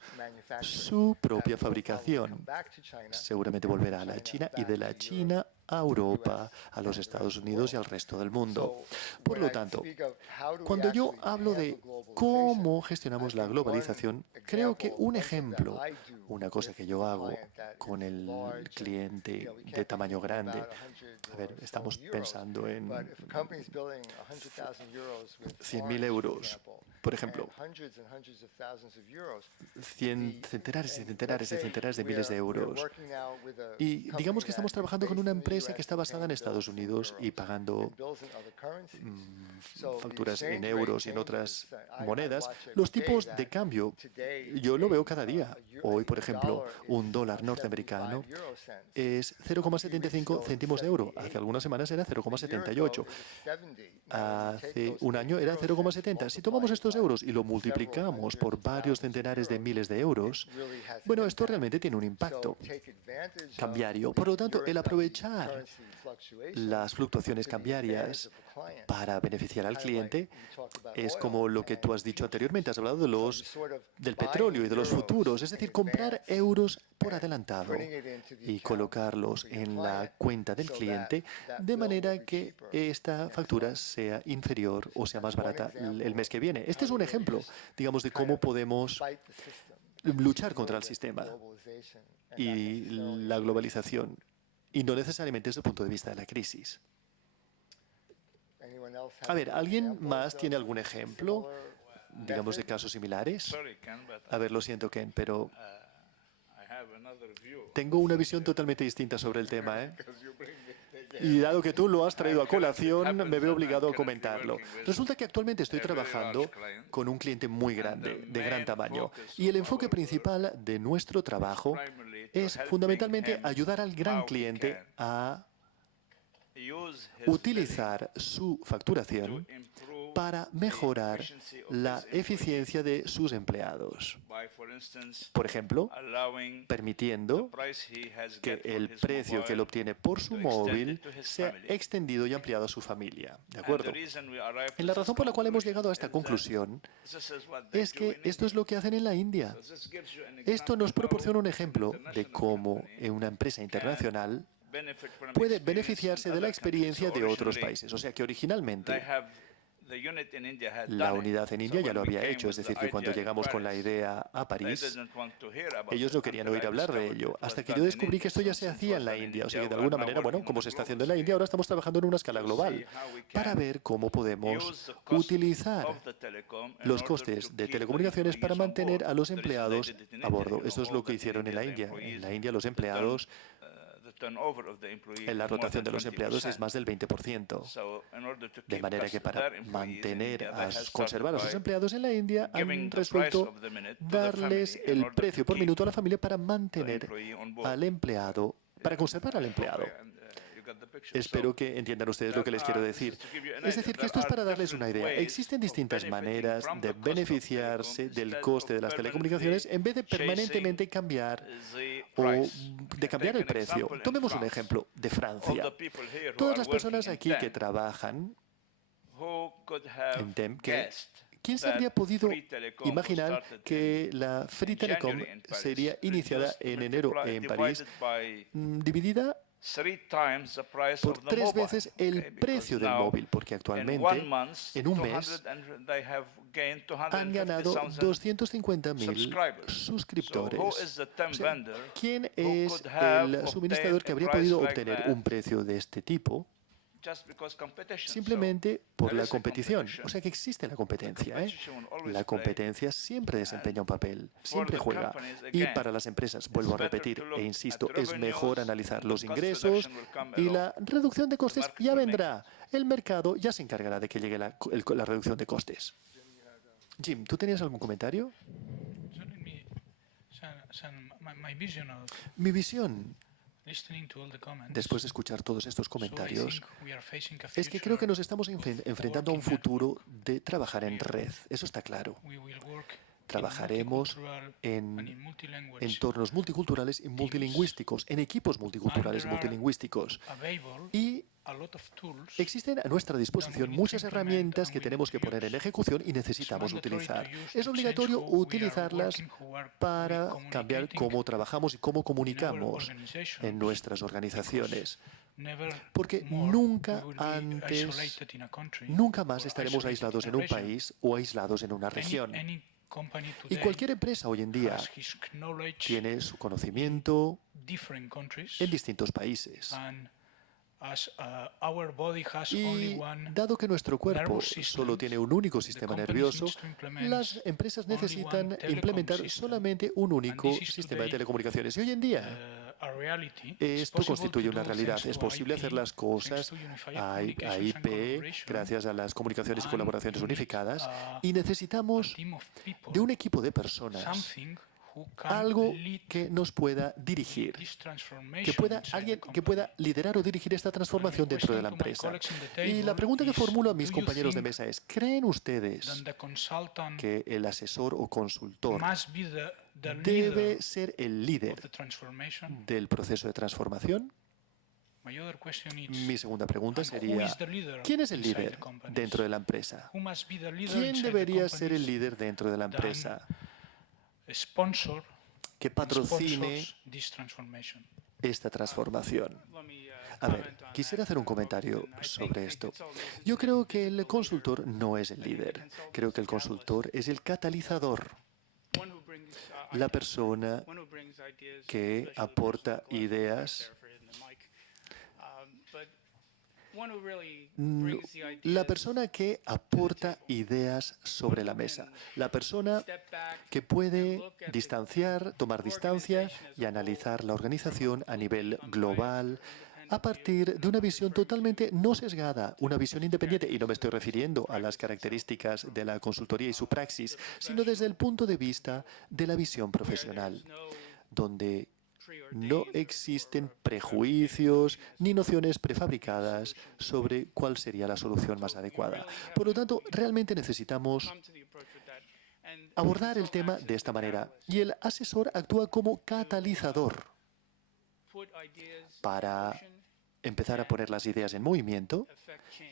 su propia fabricación. Seguramente volverá a la China y de la China a Europa, a los Estados Unidos y al resto del mundo. Por lo tanto, cuando yo hablo de cómo gestionamos la globalización, creo que un ejemplo, una cosa que yo hago con el cliente de tamaño grande, a ver, estamos pensando en 100.000 euros, por ejemplo, centenares y centenares de miles de euros. Y digamos que estamos trabajando con una empresa empresa que está basada en Estados Unidos y pagando facturas en euros y en otras monedas, los tipos de cambio, yo lo veo cada día. Hoy, por ejemplo, un dólar norteamericano es 0,75 céntimos de euro. Hace algunas semanas era 0,78. Hace un año era 0,70. Si tomamos estos euros y lo multiplicamos por varios centenares de miles de euros, bueno, esto realmente tiene un impacto cambiario. Por lo tanto, el aprovechar las fluctuaciones cambiarias para beneficiar al cliente es como lo que tú has dicho anteriormente. Has hablado del petróleo y de los futuros, es decir, comprar euros por adelantado y colocarlos en la cuenta del cliente de manera que esta factura sea inferior o sea más barata el mes que viene. Este es un ejemplo, digamos, de cómo podemos luchar contra el sistema y la globalización, y no necesariamente desde el punto de vista de la crisis. A ver, ¿alguien más tiene algún ejemplo, digamos, de casos similares? A ver, lo siento, Ken, pero tengo una visión totalmente distinta sobre el tema, ¿eh? Y dado que tú lo has traído a colación, me veo obligado a comentarlo. Resulta que actualmente estoy trabajando con un cliente muy grande, de gran tamaño, y el enfoque principal de nuestro trabajo es fundamentalmente ayudar al gran cliente a utilizar su facturación para mejorar la eficiencia de sus empleados. Por ejemplo, permitiendo que el precio que él obtiene por su móvil sea extendido y ampliado a su familia. ¿De acuerdo? Y la razón por la cual hemos llegado a esta conclusión es que esto es lo que hacen en la India. Esto nos proporciona un ejemplo de cómo una empresa internacional puede beneficiarse de la experiencia de otros países. O sea que originalmente la unidad en India ya lo había hecho, es decir, que cuando llegamos con la idea a París, ellos no querían oír hablar de ello, hasta que yo descubrí que esto ya se hacía en la India. O sea que de alguna manera, bueno, como se está haciendo en la India, ahora estamos trabajando en una escala global para ver cómo podemos utilizar los costes de telecomunicaciones para mantener a los empleados a bordo. Eso es lo que hicieron en la India. En la India los empleados, en la rotación de los empleados es más del 20%. De manera que para conservar a sus empleados en la India han resuelto darles el precio por minuto a la familia para mantener al empleado, para conservar al empleado. Espero que entiendan ustedes lo que les quiero decir. Es decir, que esto es para darles una idea. Existen distintas maneras de beneficiarse del coste de las telecomunicaciones en vez de permanentemente cambiar o de cambiar el precio. Tomemos un ejemplo de Francia. Todas las personas aquí que trabajan en TEM, ¿quién se habría podido imaginar que la Free Telecom sería iniciada en enero en París, dividida por 3 veces el precio del móvil? Porque actualmente, en un mes, han ganado 250.000 suscriptores. O sea, ¿quién es el suministrador que habría podido obtener un precio de este tipo? Simplemente por la competición. O sea que existe la competencia, ¿eh? La competencia siempre desempeña un papel, siempre juega. Y para las empresas, vuelvo a repetir e insisto, es mejor analizar los ingresos y la reducción de costes ya vendrá. El mercado ya se encargará de que llegue la reducción de costes. Jim, ¿tú tenías algún comentario? Mi visión, después de escuchar todos estos comentarios, es que creo que nos estamos enfrentando a un futuro de trabajar en red. Eso está claro. Trabajaremos en entornos multiculturales y multilingüísticos, en equipos multiculturales y multilingüísticos. Y existen a nuestra disposición muchas herramientas que tenemos que poner en ejecución y necesitamos utilizar. Es obligatorio utilizarlas para cambiar cómo trabajamos y cómo comunicamos en nuestras organizaciones. Porque nunca antes, nunca más estaremos aislados en un país o aislados en una región. Y cualquier empresa hoy en día tiene su conocimiento en distintos países. Y dado que nuestro cuerpo solo tiene un único sistema nervioso, las empresas necesitan implementar solamente un único sistema de telecomunicaciones. Y hoy en día, esto constituye una realidad. Es posible hacer las cosas a IP gracias a las comunicaciones y colaboraciones unificadas y necesitamos de un equipo de personas, algo que nos pueda dirigir, alguien que pueda liderar o dirigir esta transformación dentro de la empresa. Y la pregunta que formulo a mis compañeros de mesa es, ¿creen ustedes que el asesor o consultor debe ser el líder del proceso de transformación? Mi segunda pregunta sería, ¿quién es el líder dentro de la empresa? ¿Quién debería ser el líder dentro de la empresa que patrocine esta transformación? A ver, quisiera hacer un comentario sobre esto. Yo creo que el consultor no es el líder. Creo que el consultor es el catalizador, la persona que aporta ideas. La persona que aporta ideas sobre la mesa, la persona que puede tomar distancia y analizar la organización a nivel global a partir de una visión totalmente no sesgada, una visión independiente, y no me estoy refiriendo a las características de la consultoría y su praxis, sino desde el punto de vista de la visión profesional, donde no existen prejuicios ni nociones prefabricadas sobre cuál sería la solución más adecuada. Por lo tanto, realmente necesitamos abordar el tema de esta manera. Y el asesor actúa como catalizador para empezar a poner las ideas en movimiento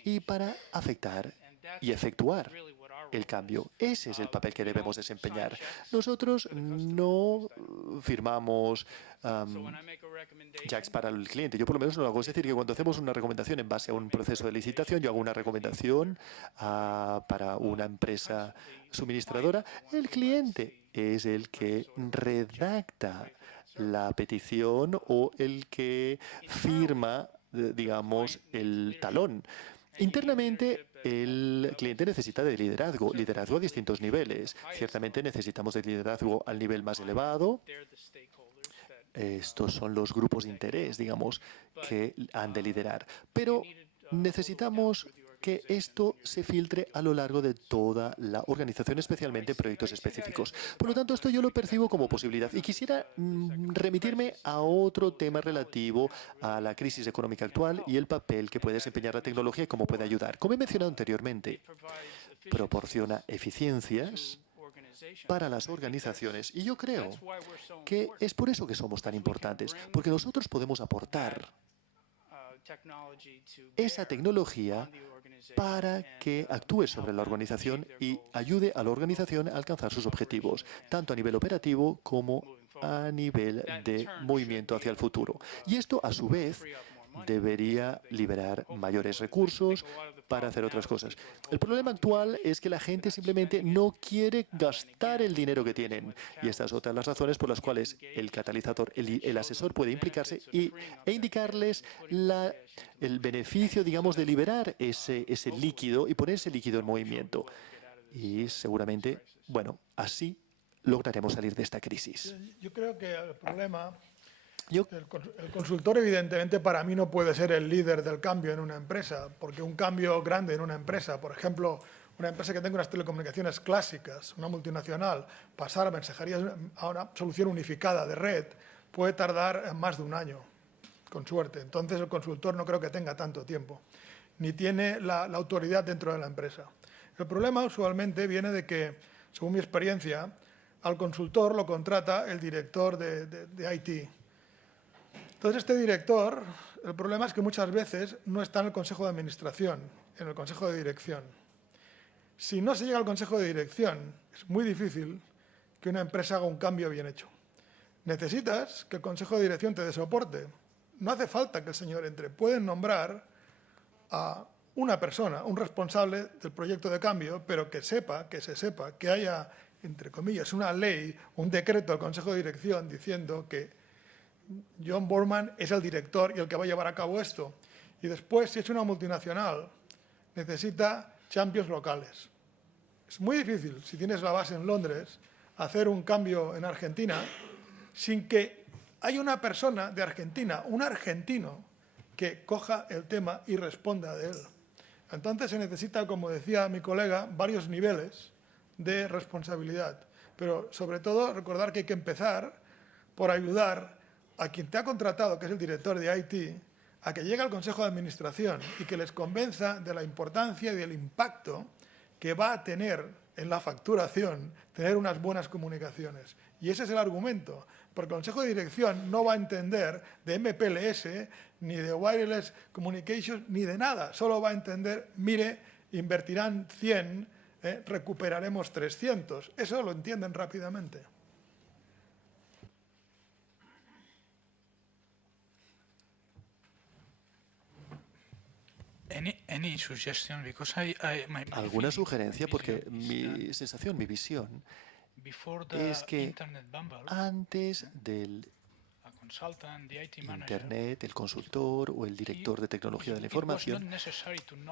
y para afectar y efectuar el cambio. Ese es el papel que debemos desempeñar. Nosotros no firmamos jacks para el cliente. Yo por lo menos no lo hago. Es decir, que cuando hacemos una recomendación en base a un proceso de licitación, yo hago una recomendación para una empresa suministradora. El cliente es el que redacta la petición o el que firma, digamos, el talón. Internamente, el cliente necesita de liderazgo a distintos niveles. Ciertamente necesitamos de liderazgo al nivel más elevado. Estos son los grupos de interés, digamos, que han de liderar. Pero necesitamos que esto se filtre a lo largo de toda la organización, especialmente en proyectos específicos. Por lo tanto, esto yo lo percibo como posibilidad. Y quisiera remitirme a otro tema relativo a la crisis económica actual y el papel que puede desempeñar la tecnología y cómo puede ayudar. Como he mencionado anteriormente, proporciona eficiencias para las organizaciones. Y yo creo que es por eso que somos tan importantes, porque nosotros podemos aportar esa tecnología para que actúe sobre la organización y ayude a la organización a alcanzar sus objetivos, tanto a nivel operativo como a nivel de movimiento hacia el futuro. Y esto, a su vez, debería liberar mayores recursos para hacer otras cosas. El problema actual es que la gente simplemente no quiere gastar el dinero que tienen. Y estas son otras las razones por las cuales el catalizador, el asesor puede implicarse e indicarles el beneficio, digamos, de liberar ese líquido y poner ese líquido en movimiento. Y seguramente, bueno, así lograremos salir de esta crisis. Yo creo que el problema... El consultor, evidentemente, para mí no puede ser el líder del cambio en una empresa, porque un cambio grande en una empresa, por ejemplo, una empresa que tenga unas telecomunicaciones clásicas, una multinacional, pasar a mensajerías a una solución unificada de red, puede tardar más de un año, con suerte. Entonces, el consultor no creo que tenga tanto tiempo, ni tiene la autoridad dentro de la empresa. El problema usualmente viene de que, según mi experiencia, al consultor lo contrata el director de IT. Entonces, este director, el problema es que muchas veces no está en el Consejo de Administración, en el Consejo de Dirección. Si no se llega al Consejo de Dirección, es muy difícil que una empresa haga un cambio bien hecho. Necesitas que el Consejo de Dirección te dé soporte. No hace falta que el señor entre. Pueden nombrar a una persona, un responsable del proyecto de cambio, pero que se sepa, que haya, entre comillas, una ley, un decreto del Consejo de Dirección diciendo que John Borman es el director y el que va a llevar a cabo esto. Y después, si es una multinacional, necesita champions locales. Es muy difícil, si tienes la base en Londres, hacer un cambio en Argentina sin que hay una persona de Argentina, un argentino, que coja el tema y responda de él. Entonces se necesita, como decía mi colega, varios niveles de responsabilidad. Pero sobre todo recordar que hay que empezar por ayudar a quien te ha contratado, que es el director de IT, a que llegue al Consejo de Administración y que les convenza de la importancia y del impacto que va a tener en la facturación tener unas buenas comunicaciones. Y ese es el argumento, porque el Consejo de Dirección no va a entender de MPLS, ni de Wireless Communications, ni de nada. Solo va a entender, mire, invertirán 100, recuperaremos 300. Eso lo entienden rápidamente. ¿Alguna sugerencia? Porque mi sensación, mi visión, es que antes del Internet, el consultor o el director de tecnología de la información,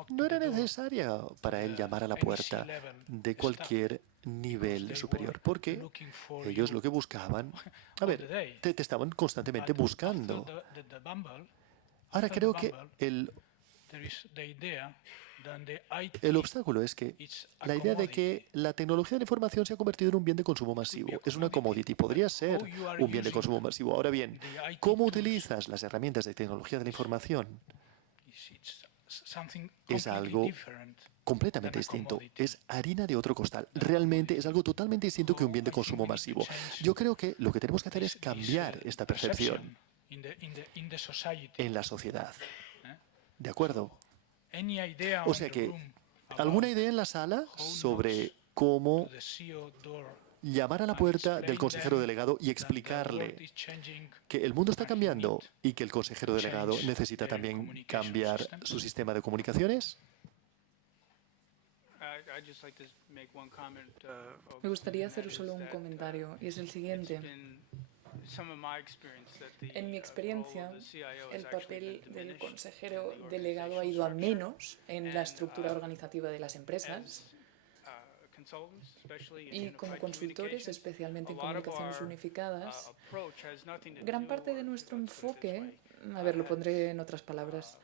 no era necesaria para él llamar a la puerta de cualquier nivel superior, porque ellos lo que buscaban, a ver, te estaban constantemente buscando. Ahora creo que el obstáculo es que la idea de que la tecnología de la información se ha convertido en un bien de consumo masivo. Es una commodity, podría ser un bien de consumo masivo. Ahora bien, ¿cómo utilizas las herramientas de tecnología de la información? Es algo completamente distinto. Es harina de otro costal. Realmente es algo totalmente distinto que un bien de consumo masivo. Yo creo que lo que tenemos que hacer es cambiar esta percepción en la sociedad. ¿De acuerdo? O sea que, ¿alguna idea en la sala sobre cómo llamar a la puerta del consejero delegado y explicarle que el mundo está cambiando y que el consejero delegado necesita también cambiar su sistema de comunicaciones? Me gustaría hacer solo un comentario, y es el siguiente. En mi experiencia, el papel del consejero delegado ha ido a menos en la estructura organizativa de las empresas y como consultores, especialmente en comunicaciones unificadas, gran parte de nuestro enfoque, a ver, lo pondré en otras palabras,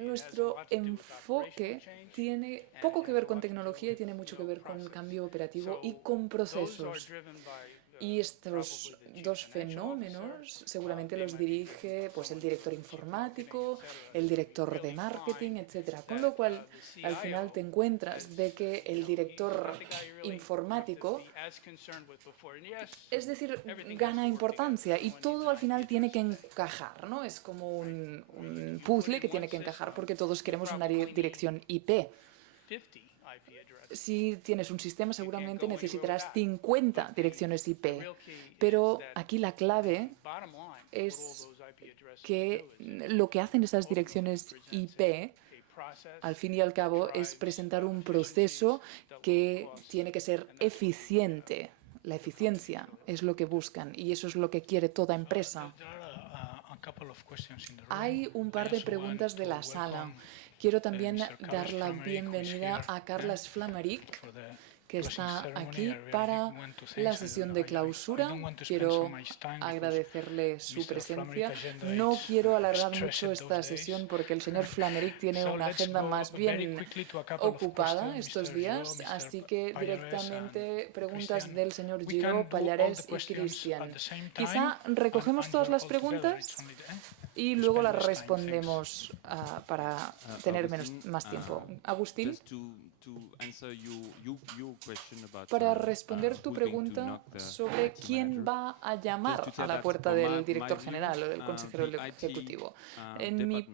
nuestro enfoque tiene poco que ver con tecnología y tiene mucho que ver con el cambio operativo y con procesos. Y estos dos fenómenos seguramente los dirige pues, el director informático, el director de marketing, etc. Con lo cual, al final te encuentras de que el director informático, es decir, gana importancia y todo al final tiene que encajar, ¿no? Es como un puzzle que tiene que encajar porque todos queremos una dirección IP. Si tienes un sistema, seguramente necesitarás 50 direcciones IP. Pero aquí la clave es que lo que hacen esas direcciones IP, al fin y al cabo, es presentar un proceso que tiene que ser eficiente. La eficiencia es lo que buscan y eso es lo que quiere toda empresa. Hay un par de preguntas de la sala. Quiero también dar la bienvenida a Carles Flamaric, que está aquí para la sesión de clausura. Quiero agradecerle su presencia. No quiero alargar mucho esta sesión porque el señor Flamaric tiene una agenda más bien ocupada estos días, así que directamente preguntas del señor Giro, Pallarés y Cristian. Quizá recogemos todas las preguntas y luego las respondemos para tener más tiempo. Agustín, para responder tu pregunta sobre quién va a llamar a la puerta del director general o del consejero ejecutivo. En mi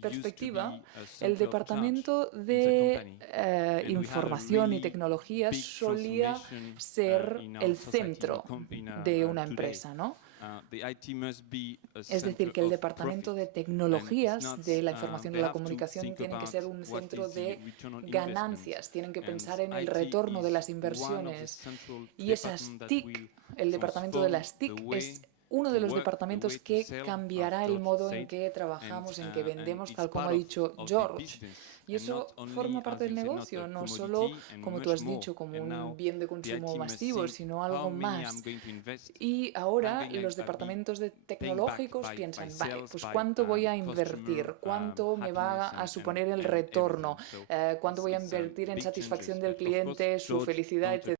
perspectiva, el departamento de información y tecnología solía ser el centro de una empresa, ¿no? Es decir, que el departamento de tecnologías de la información y la comunicación tiene que ser un centro de ganancias, tienen que pensar en el retorno de las inversiones. Y esas TIC, el departamento de las TIC, es uno de los departamentos que cambiará el modo en que trabajamos, en que vendemos, tal como ha dicho George. Y eso forma parte del negocio, no solo, como tú has dicho, como un bien de consumo masivo, sino algo más. Y ahora los departamentos tecnológicos piensan, vale, pues ¿cuánto voy a invertir? ¿Cuánto me va a suponer el retorno? ¿Cuánto voy a invertir en satisfacción del cliente, su felicidad, etc.?